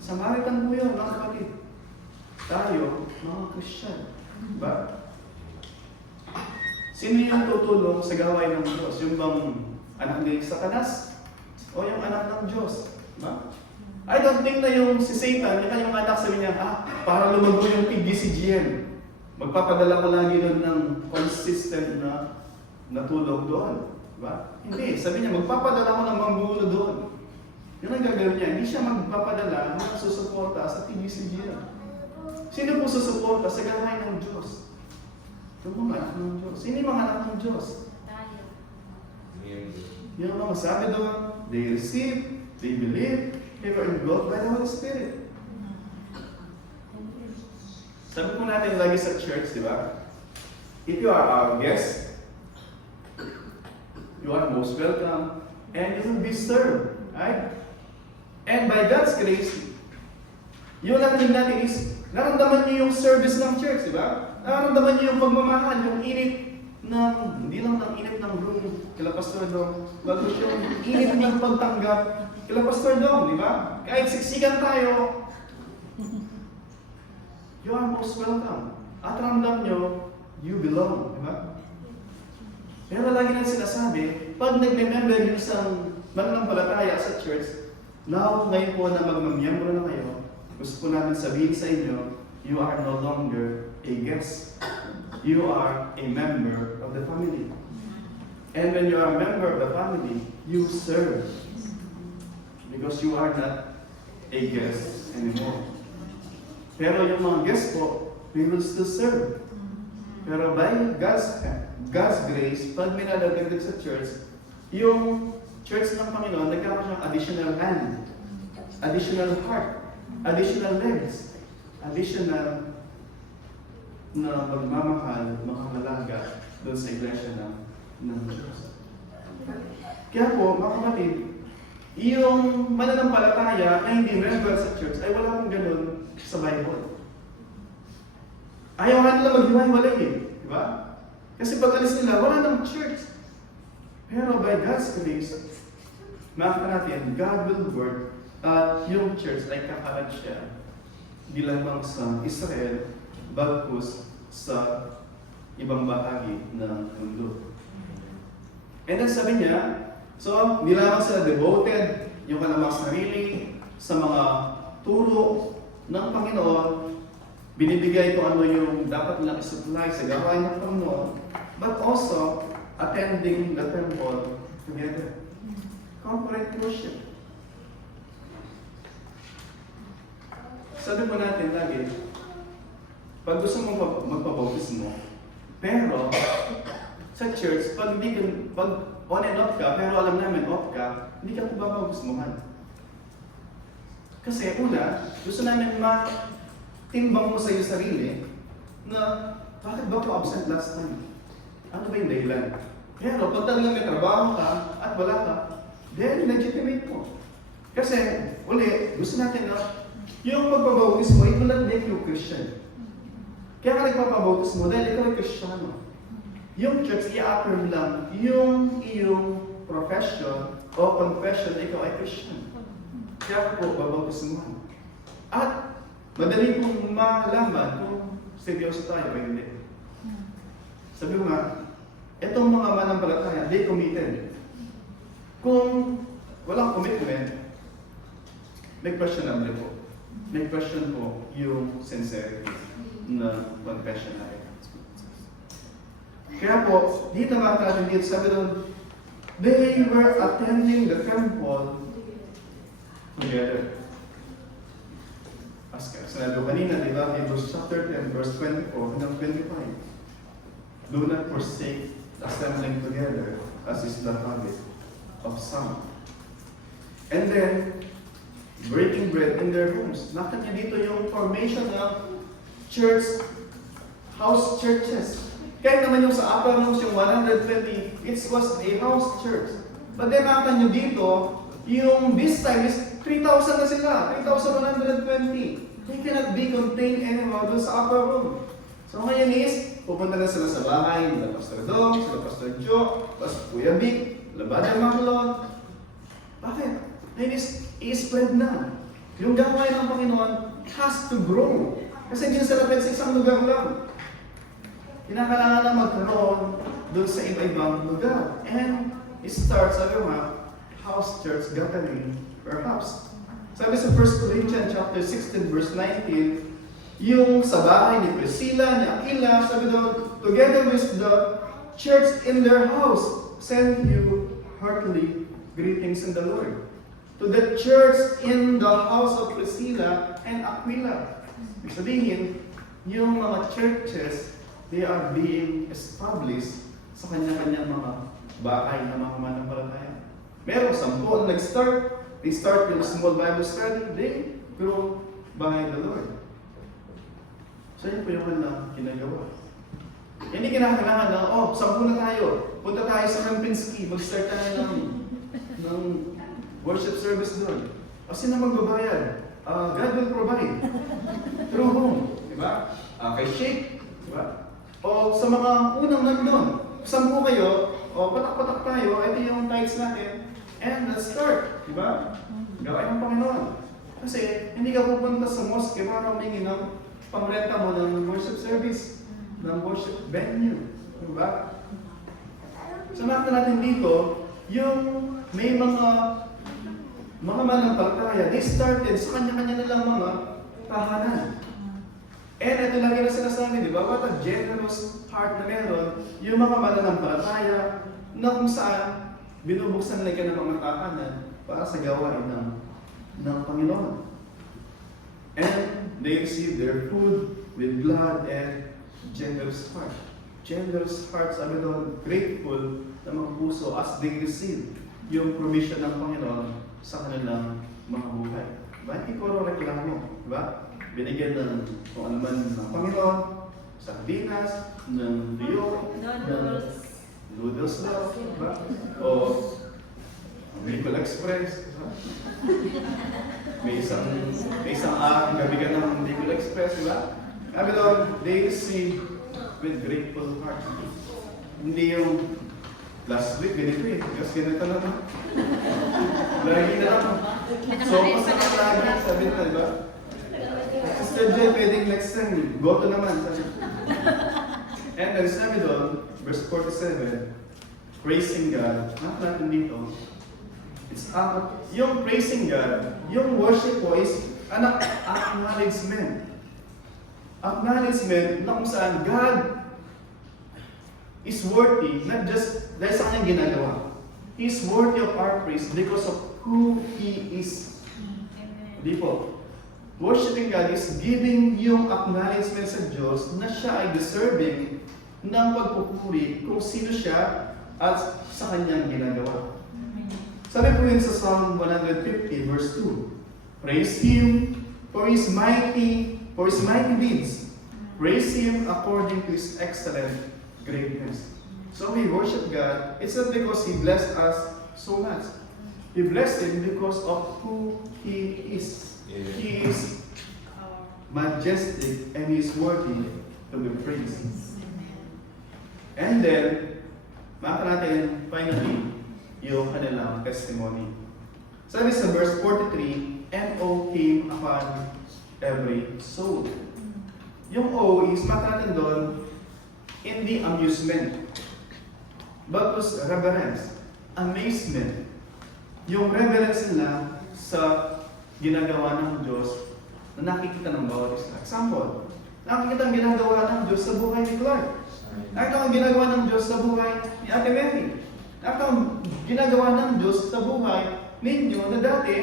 Samaritan po yun, mga kapatid. Tayo, mga Christian. Diba? Sino yung tutulong sa gawain ng Diyos? Yung bang anak ni Satanas? O yung anak ng Diyos? Diba? I don't think na yung si Satan, yung kanyang anak, sabi niya, para lumago yung PGCGM. Magpapadala ko lagi doon ng consistent na tulog doon. Diba? Hindi. Sabi niya, magpapadala ko ng mambulo doon. Yun ang gagawin niya. Hindi siya magpapadala ng susuporta sa PGCGM. Sino po susuporta sa gawain ng Diyos? Yung mga anak ng Diyos. Sino yung mga anak ng Diyos? Yun ang mga sabi doon. They receive, they believe, they were indwelt by the Holy Spirit. Sabi po natin lagi sa church, di ba? If you are our guest, you are most welcome, and you will be served. Right? And by God's grace, yun natin natin is, naramdaman niyo yung service ng church, di ba? Naramdaman niyo yung pagmamahal, yung init ng, hindi lang ng init ng room, kila Pastor Dong, wag yung init ng pagtanggap, kila Pastor Dong, di ba? Kahit siksikan tayo, you are most welcome. At ramdam nyo, you belong, di ba? Pero lagi nang sinasabi, pag nag-member yung isang mananampalataya sa church, now, ngayon po na magmamiyembro na kayo, gusto po namin sabihin sa inyo, you are no longer a guest. You are a member of the family. And when you are a member of the family, you serve. Because you are not a guest anymore. Pero yung mga guests po, we will still serve. Pero by God's grace, pag may nadagdag sa church, yung church ng Panginoon, nagkakaroon siyang additional hand, additional heart, additional legs, additional na magmamahal, makakalaga doon sa iglesia ng Diyos. Kaya po, mga kapatid, yung mananampalataya na hindi member sa church ay wala pong ganun sa Bible. Ayaw nga nila maghiwa-hiwalay eh. Di ba? Kasi pag alis nila, wala nang church. Pero by God's grace, makita natin, God will work at yung church ay kakalag siya di lamang sa Israel, bagkus sa ibang bahagi ng mundo. And then sabi niya, so, di lamang sila devoted, yung kanilang sarili, sa mga turo ng Panginoon, binibigay kung ano yung dapat nilang isupply sa gawain ng Panginoon, but also attending the temple together. Corporate worship. Sabi mo natin lagi, pag gusto mong magpabautismo, pero sa church, pag on and off ka, pero alam namin off ka, hindi ka pabautismohan. Kasi una, gusto namin matimbang mo sa iyo sarili na bakit ba ako absent last time? Ano ba yung dahilan? Pero pag talagang may trabaho ka at wala ka, then legitimate mo. Kasi, uli, gusto natin na yung pagpabautismo, it will not make you Christian. Kaya ka nagpapabautismo dahil ikaw ay Kristiyano. Yung church, i-affirm lang yung iyong profession o confession na ikaw ay Christian. Kaya po, babautismohan. At madali pong malaman kung seryoso tayo o hindi. Sabi mo nga, itong mga manampalataya, they committed. Kung walang commitment, may questionable po. May question po yung sincerity na confession natin. Kaya po, dito makita natin dito, sabi doon, they were attending the temple together. As sinabi kanina, di ba? Hebrews chapter 10, verse 24 hanggang 25. Do not forsake assembling together as is the habit of some. And then, breaking bread in their homes. Nakita niya dito yung formation ng church, house churches. Kahit naman yung sa upper rooms, yung 120, it was a house church. But then nakita niyo dito, Yung this time is 3,000 na sila, 3,120. They cannot be contained anymore doon sa upper room. So ngayon is, pupunta na sila sa bahay, nila Pastor Dong, sila Pastor Joe, Pastor Kuya Vic, Labada Maclon. Bakit? Ngayon is, i-spread na. Yung gawain ng Panginoon has to grow. Kasi hindi na sila pwede sa isang lugar lang. Kinakailangan na magkaroon doon sa iba-ibang lugar. And it starts, sabi nga, house church gathering, perhaps. Sabi sa 1 Corinthians chapter 16 verse 19, yung sa bahay ni Priscilla, ni Aquila, sabi doon, together with the church in their house, send you heartily greetings in the Lord. To the church in the house of Priscilla and Aquila. Ibig sabihin, yung mga churches, they are being established sa kanya-kanyang mga bahay na mga mananampalataya. Merong 10 ang nag-start. They start yung small Bible study. They grow by the Lord. So yun po yung kanilang ginagawa. Hindi kinakailangan na, 10 na tayo. Punta tayo sa Kempinski. Mag-start tayo ng worship service doon. O sino magbabayad? God will provide. Through whom? Diba? Kay Shake. Diba? O sa mga unang nandun. 10 kayo, patak-patak tayo, ito yung tithes natin. And let's start. Diba? Gawain ng Panginoon. Kasi hindi ka pupunta sa mosque para humingi ng pangrenta mo ng worship service, ng worship venue. Diba? So nakita natin dito, yung may mga mananampalataya, they started sa kanya-kanya nilang mga tahanan. And ito lagi na sinasabi, di ba? What a generous heart na meron yung mga mananampalataya na kung saan binubuksan nila ng mga tahanan para sa gawain ng Panginoon. And they receive their food with glad and generous heart. Generous heart, sabi doon, grateful na mga puso as they receive yung provision ng Panginoon sa kanilang mga buhay. Diba? Hindi puro reklamo. Diba? Binigyan ng kung ano man ng Panginoon, sardinas, ng tuyo, ng noodles daw, diba? O Bicol Express, diba? May isang gabi ka ng Bicol Express, diba? Sabi doon, they receive with grateful heart. Hindi yung last week, ganito eh. Kasi ganito na naman. Lagi na lang. So, masarap lagi, sabi na, diba? Sister Joy, pwedeng next time, go to naman. Sabi. And then sabi doon, verse 47, praising God. Nakita natin dito, it's yung praising God, yung worship po is an acknowledgement. Acknowledgement na kung saan God is worthy, not just dahil sa kanyang ginagawa. He is worthy of our praise because of who He is. Di po. Worshiping God is giving yung acknowledgement sa Diyos na siya ay deserving ng pagpupuri kung sino siya at sa kanyang ginagawa. Sabi po yun sa Psalm 150 verse 2. Praise Him for His mighty deeds. Praise Him according to His excellent greatness. So we worship God, it's not because He blessed us so much. He blessed Him because of who He is. He is majestic and He is worthy to be praised. And then, makita natin finally yung kanilang testimony. Sabi sa verse 43, and O came upon every soul. Yung O is, makita natin doon, hindi amusement, but was reverence, amazement. Yung reverence nila sa ginagawa ng Diyos na nakikita ng bawat isa. Example, nakikita ang ginagawa ng Diyos sa buhay ni Clark. Nakikita ang ginagawa ng Diyos sa buhay ni Ate Mary. Nakikita ang ginagawa ng Diyos sa buhay ninyo na dati,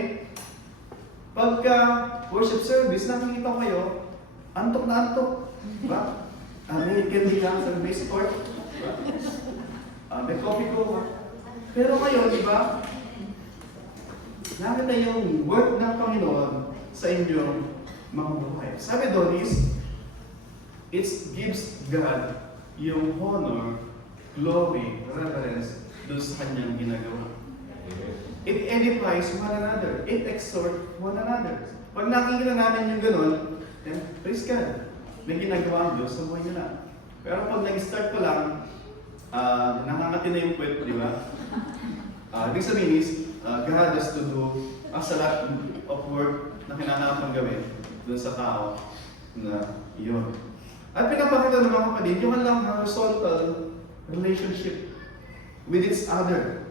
pagka worship service, nakikita ko kayo, antok na antok. Diba? May candy lang sa base court. Diba? May coffee ko. Pero ngayon, di ba? Nakita yung work ng Panginoon sa inyong mga buhay. Sabi doon is, it gives God yung honor, glory, reverence doon sa kanyang ginagawa. It edifies one another. It exhorts one another. Pag nakikita namin yung ganun, then praise God. May ginagawa ang Diyos sa buhay nila. Pero pag nag-start pa lang, nakangati na yung puwet, di ba? Ibig sabihin is, God has to do a lot of work na kinakapang gawin dun sa tao na iyon. At pinapakita ng mga kapatid, yung lang horizontal relationship with each other.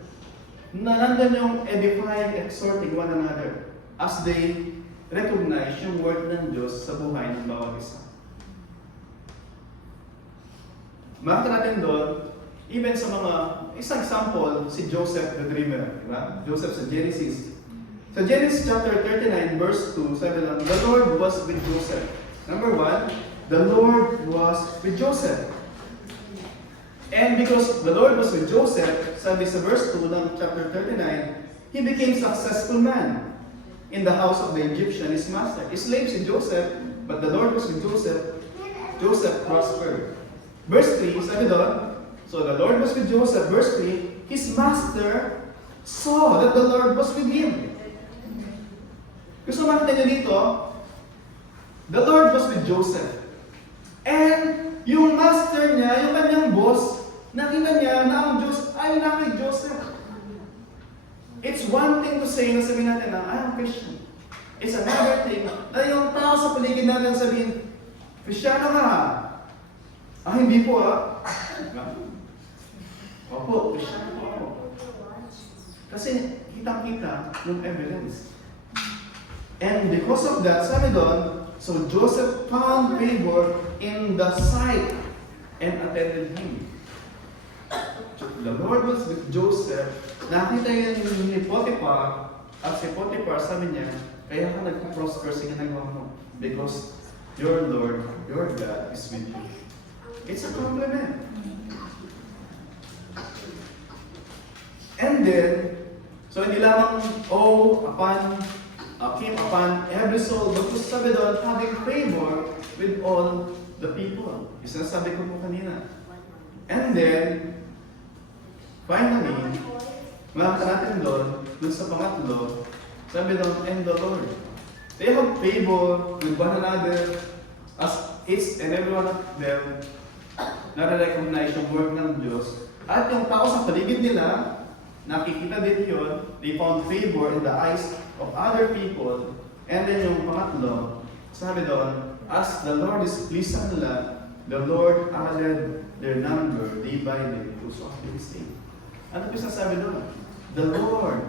Na nandun yung edifying, exhorting one another as they recognize yung word ng Diyos sa buhay ng bawat isa. Makita natin doon, even sa mga, isang example, si Joseph the Dreamer. Diba? Joseph sa Genesis. Sa Genesis chapter 39, verse 2, sabi lang, the Lord was with Joseph. Number 1, the Lord was with Joseph. And because the Lord was with Joseph, sabi sa verse 2 ng chapter 39, he became successful man in the house of the Egyptian, his master. His slave si Joseph, but the Lord was with Joseph. Joseph prospered. Verse 3, sabi doon, so the Lord was with Joseph. Verse 3, his master saw that the Lord was with him. Gusto makita niyo dito, the Lord was with Joseph. And yung master niya, yung kanyang boss, nakita niya na ang Diyos ay naki Joseph. It's one thing to say na sabihin natin na, I am Christian. It's another thing na yung tao sa paligid natin sabihin, Kristiyano ka ha? Hindi po ha? Opo, Kristiyano po ako. Kasi kitang-kita yung evidence. And because of that, sabi doon, so Joseph found favor in the sight and attended him. The Lord was with Joseph. Nakita yun ni Potiphar, at si Potiphar sabi niya, kaya ka nag-prosper sa ginagawa mo. Because your Lord, your God is with you. It's a compliment. And then, so hindi lamang, came upon every soul, but sabi doon, having favor with all the people. Isa sabi ko po kanina. And then, finally, makita natin doon sa pangatlo, sabi doon, and the Lord. They have favor with one another as each and every one of them na-recognize yung work ng Diyos. At yung tao sa paligid nila, nakikita din yun, they found favor in the eyes of other people. And then yung pangatlo, sabi doon, as the Lord is pleased sa nila, the Lord added their number day by day to so say. Ano po sasabi doon? The Lord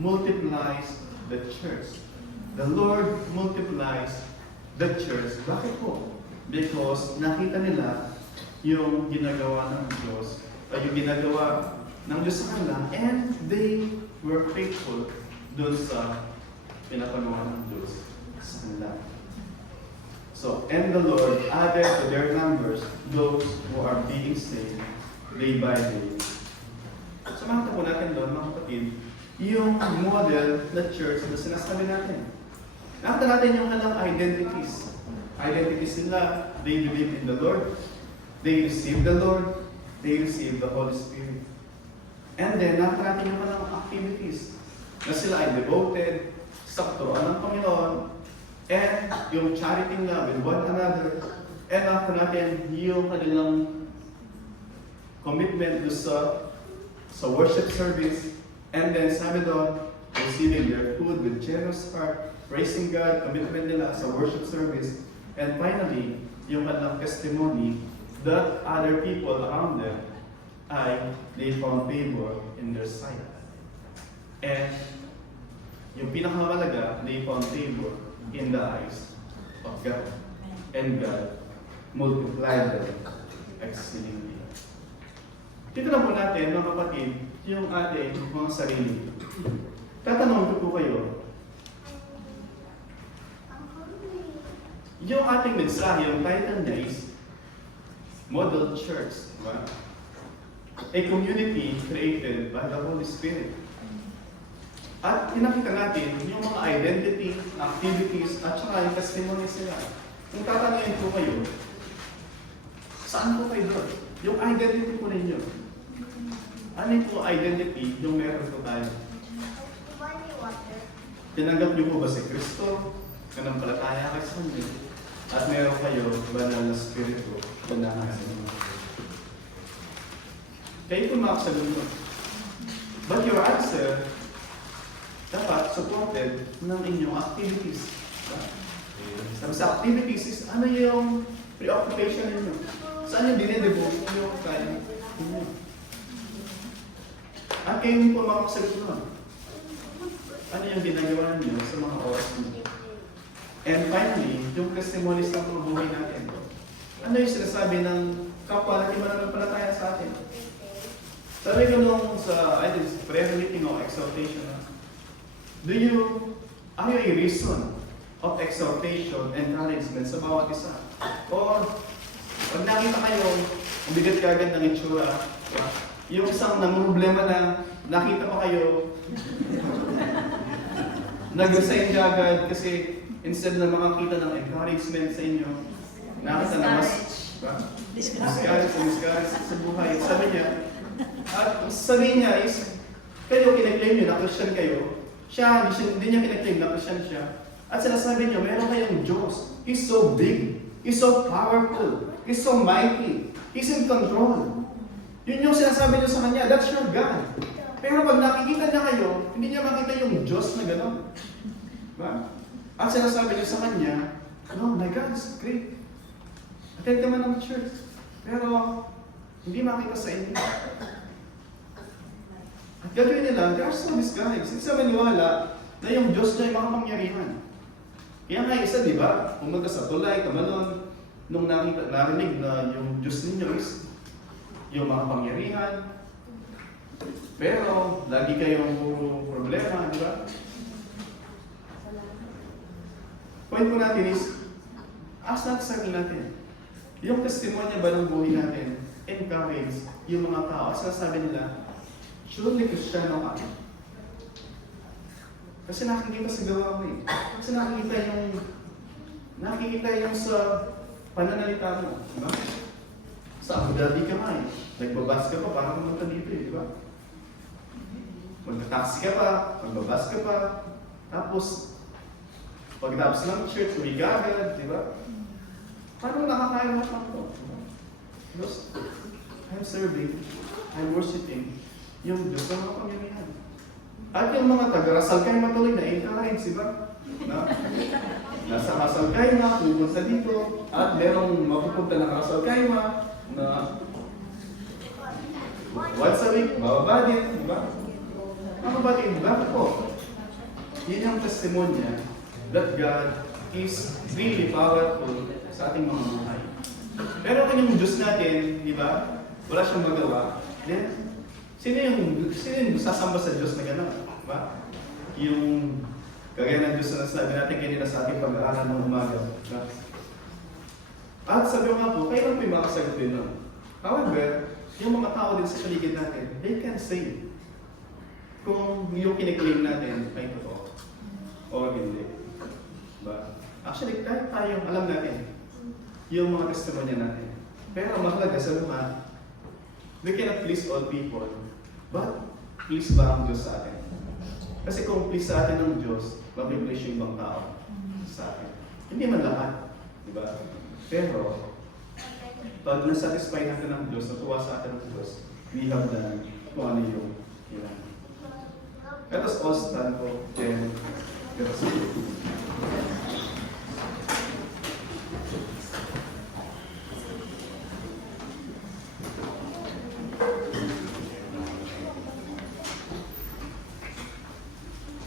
multiplies the church. The Lord multiplies the church. Bakit po? Because nakita nila yung ginagawa ng Diyos, o yung ginagawa ng Diyos sa kanila, and they were faithful doon sa pinapagawa ng Diyos sa kanila. So, and the Lord added to their numbers those who are being saved day by day. So, makita po natin doon, mga kapatid, yung model na church na sinasabi natin. Nakita natin yung kanilang identities. Identities nila, they believe in the Lord, they receive the Lord, they receive the Holy Spirit. And then, nakita natin yung kanilang activities na sila ay devoted sa katuroan ng Panginoon, and yung charity nila with one another, and nakita natin yung kanilang commitment sa worship service, and then sabi doon, receiving their food with generous heart, praising God, commitment nila sa worship service, and finally, yung kanilang testimony that other people around them they found favor in their sight. And yung pinakamalaga, they found favor in the eyes of God. And God multiplied them exceedingly. Dito na po natin, mga kapatid, yung ating mga sarili. Tatanong ko po kayo, yung ating mensahe, yung title niya is Model Church, diba? A community created by the Holy Spirit. At pinakita natin yung mga identity, activities, at saka yung testimonies nila. Kung tatanungin po kayo, saan po kayo doon? Yung identity po ninyo. Ano po identity yung meron po tayo? Tinanggap niyo po ba si Kristo? Kanampalataya kayo sa Kanya? At meron kayo banal na spirito na nasa inyo. Kayo po makakasagot mo. But your answer dapat supported ng inyong activities. Sabi sa activities is ano yung preoccupation ninyo? Saan yung dinidevote nyo kaya inyo? At kayo po makakasagot mo. Ano yung ginagawa niyo sa mga oras niyo? And finally, yung testimonies ng buhay natin. Ano yung sinasabi ng kapwa na mananampalataya sa atin? Sabi ko nung sa, I think, prayer meeting o exhortation, are you a reason of exhortation and encouragement sa bawat isa? Or, pag nakita kayo, ang bigat kagad ng itsura, yung isang namumroblema na nakita pa kayo, nag-resign ka agad kasi instead na makakita ng encouragement sa inyo, nakita na mas discourage sa buhay. Sabi niya is, kayo kinaklaim nyo na Christian kayo, siya, hindi niya kinaklaim na Christian siya. At sinasabi niyo, meron kayong Diyos. He's so big. He's so powerful. He's so mighty. He's in control. Yun yung sinasabi niyo sa Kanya, that's your God. Pero pag nakikita niya kayo, hindi niya makita yung Diyos na gano'n. Diba? At sinasabi niyo sa Kanya, no, my God is great. Attend ka man ng church. Pero, hindi makita sa inyo. At gagawin nila, they are so discouraged. Hindi sa maniwala na yung Diyos na yung makapangyarihan. Kaya nga isa, di ba? Umaga sa tulay, kamalon, nung narinig na yung Diyos ninyo is yung makapangyarihan. Pero, lagi kayong puro problema, di ba? Point po natin is, ask natin sa akin natin, yung testimonya ba ng buhay natin, encourage yung mga tao. Sasabi nila, surely Kristiyano ka. Kasi nakikita sa gawa mo eh. Kasi nakikita yung sa pananalita mo. Diba? Sa Abu Dhabi ka nga eh. Nagbabas ka pa, parang pumunta dito eh, di ba? Magta-taxi ka pa, magbabas ka pa, tapos pagtapos ng church, umiga agad, di ba? Paano nakakaya mo ito? Because I'm serving, I'm worshiping yung Diyos na makapangyarihan. At yung mga taga-Rasal kayo matuloy na encourage, di ba? Nasa Rasal kayo na, pupunta dito, at merong mapupunta na Rasal kayo na once a week, bababa din, di ba? Bababa din, bakit po? Yun yung testimonya that God is really powerful sa ating mga buhay. Pero kung yung Diyos natin, di ba, wala siyang magawa, then, sino yung sasamba sa Diyos na gano'n? Diba? Yung kagaya ng Diyos na nasabi natin kanina sa ating pag-aaral ng umaga. Diba? At sabi ko nga po, kayo lang po yung makasagot din nun. However, yung mga tao din sa paligid natin, they can say kung yung kiniklaim natin ay totoo o hindi. Diba? Actually, kahit tayo, alam natin yung mga testimonya natin. Pero ang mahalaga sa luha, we cannot please all people, but please ba ang Diyos sa atin? Kasi kung please sa atin ng Diyos, mabiblease yung ibang tao sa atin. Hindi man lahat, di ba? Pero, pag nasatisfy natin ng Diyos, natuwa sa atin ng Diyos, we have done kung ano yung kailangan. Let us all stand po, and let us pray.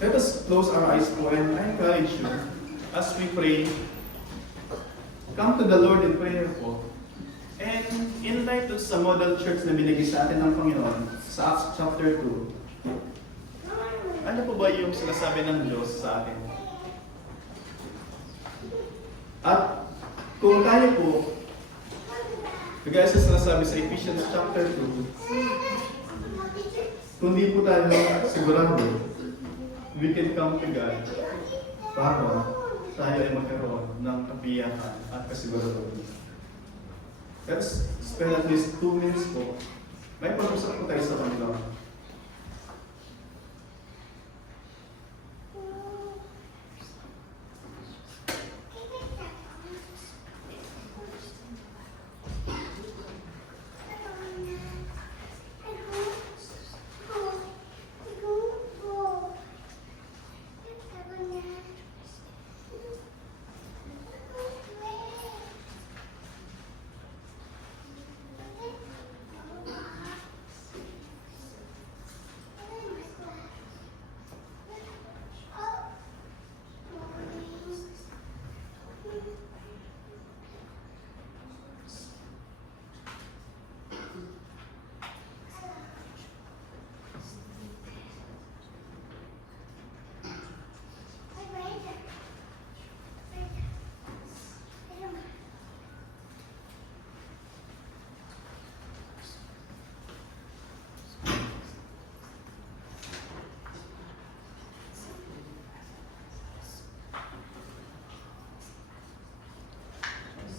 Let us close our eyes po, and I encourage you, as we pray, come to the Lord in prayer po. And in light of sa model church na binigay sa atin ng Panginoon, sa Acts chapter 2, ano po ba yung sinasabi ng Diyos sa atin? At kung tayo po, kagaya sa sinasabi sa Ephesians chapter 2, kung di po tayo sigurado, we can come to God para tayo ay magkaroon ng kapiyahan at kasiguraduhan. Let's spend at least 2 minutes po. May pag-usap po tayo sa Panginoon.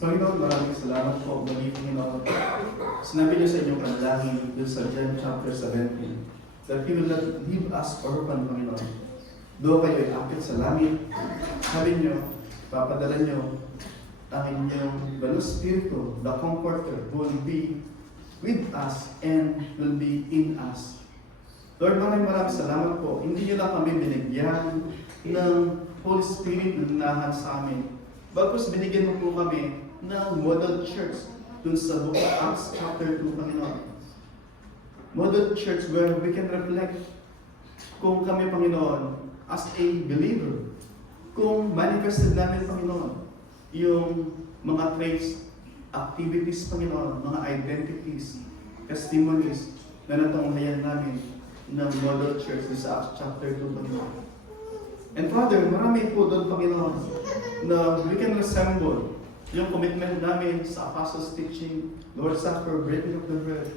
Panginoon, maraming salamat po. Muli, Panginoon. Sinabi niyo sa inyong panalangin dun sa John chapter 17 that He will not leave us orphan, Panginoon. Doon kayo ay akit sa langit. Sabi niyo, papadala niyo ang inyong banal spirito, the Comforter, who will be with us and will be in us. Lord, maraming salamat po. Hindi niyo lang kami binigyan ng Holy Spirit na nanahan sa amin. Bagkus binigyan mo po kami ng model church dun sa book of Acts chapter 2, Panginoon. Model church where we can reflect kung kami, Panginoon, as a believer. Kung manifested namin, Panginoon, yung mga traits, activities, Panginoon, mga identities, testimonies na natunghayan namin ng model church sa Acts chapter 2, Panginoon. And Father, marami po doon, Panginoon, na we can resemble yung commitment namin sa apostles' teaching, Lord's Supper, breaking of the bread.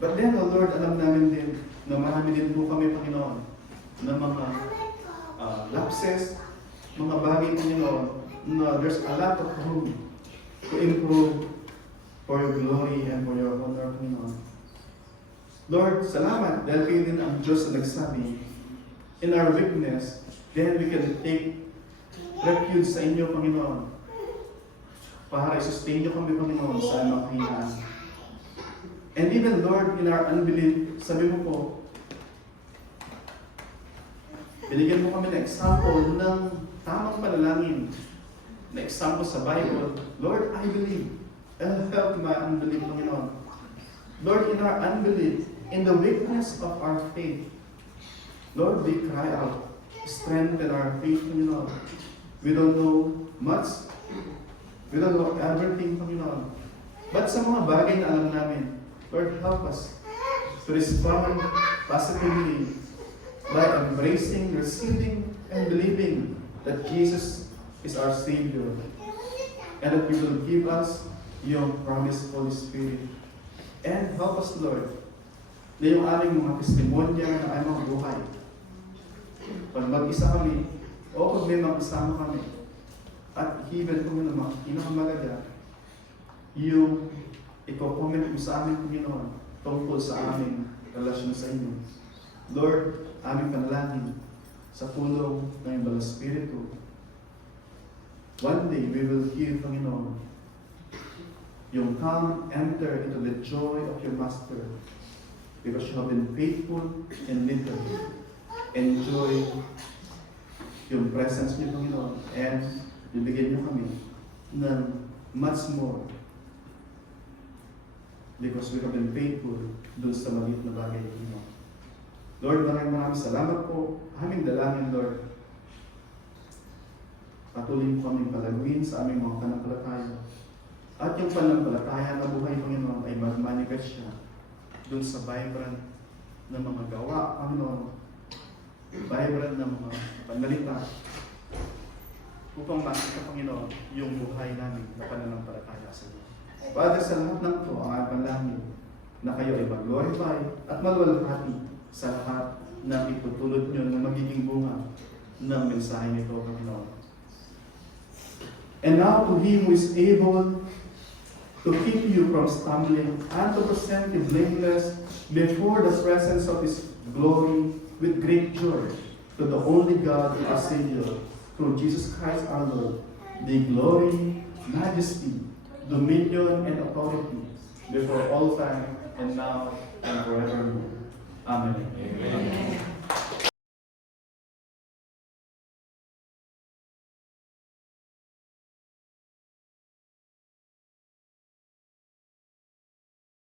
But then, oh Lord, alam namin din na marami din po kami, Panginoon, na mga lapses, mga bagay, Panginoon, na there's a lot of room to improve for your glory and for your honor, Panginoon. Lord, salamat dahil kayo din ang Diyos na nagsabi, in our weakness, then we can take refuge sa inyo, Panginoon, para i-sustain nyo kami, Panginoon, sa aming kahinaan. And even, Lord, in our unbelief, sabi mo po, binigyan mo kami ng example ng tamang panalangin, na example sa Bible. Lord, I believe. Help my unbelief, Panginoon. Lord, in our unbelief, in the weakness of our faith, Lord, we cry out, strengthen our faith, Panginoon. We don't know much. We don't know everything, Panginoon. But sa mga bagay na alam namin, Lord, help us to respond positively by embracing, receiving, and believing that Jesus is our Savior and that He will give us your promised Holy Spirit. And help us, Lord, na yung aming mga testimonya na ay mga buhay. Pag mag-isa kami, o pag may makasama kami, at even kung yung mga pinakamalaga, yung iko-comment mo sa amin, Panginoon, tungkol sa aming relasyon sa inyo. Lord, aming panalangin sa tulong ng iyong Banal Espiritu. One day, we will hear, Panginoon, yung come, enter into the joy of your Master, because you have been faithful and little. Enjoy yung presence niyo, Panginoon, and bibigyan niyo kami ng much more because we have been faithful doon sa maliit na bagay niyo. Lord, maraming salamat po. Aming dalangin, Lord. Patuloy mo kaming palaguin sa aming mga panampalataya. At yung panampalataya na buhay, Panginoon, ay mag-manifest siya doon sa vibrant na mga gawa, Panginoon. Vibrant na mga panalita upang makita, Panginoon, yung buhay namin na pananampalataya sa iyo. Father, sa lahat ng ito, ang ating panalangin na kayo ay mag-glorify at malwalhati sa lahat ng itutulot nyo na magiging bunga ng mensahe nito, Panginoon. And now to Him who is able to keep you from stumbling and to present you blameless before the presence of His glory with great joy, to the only God, our Savior, through Jesus Christ our Lord, the glory, majesty, dominion, and authority before all time and now and forevermore. Amen. Amen.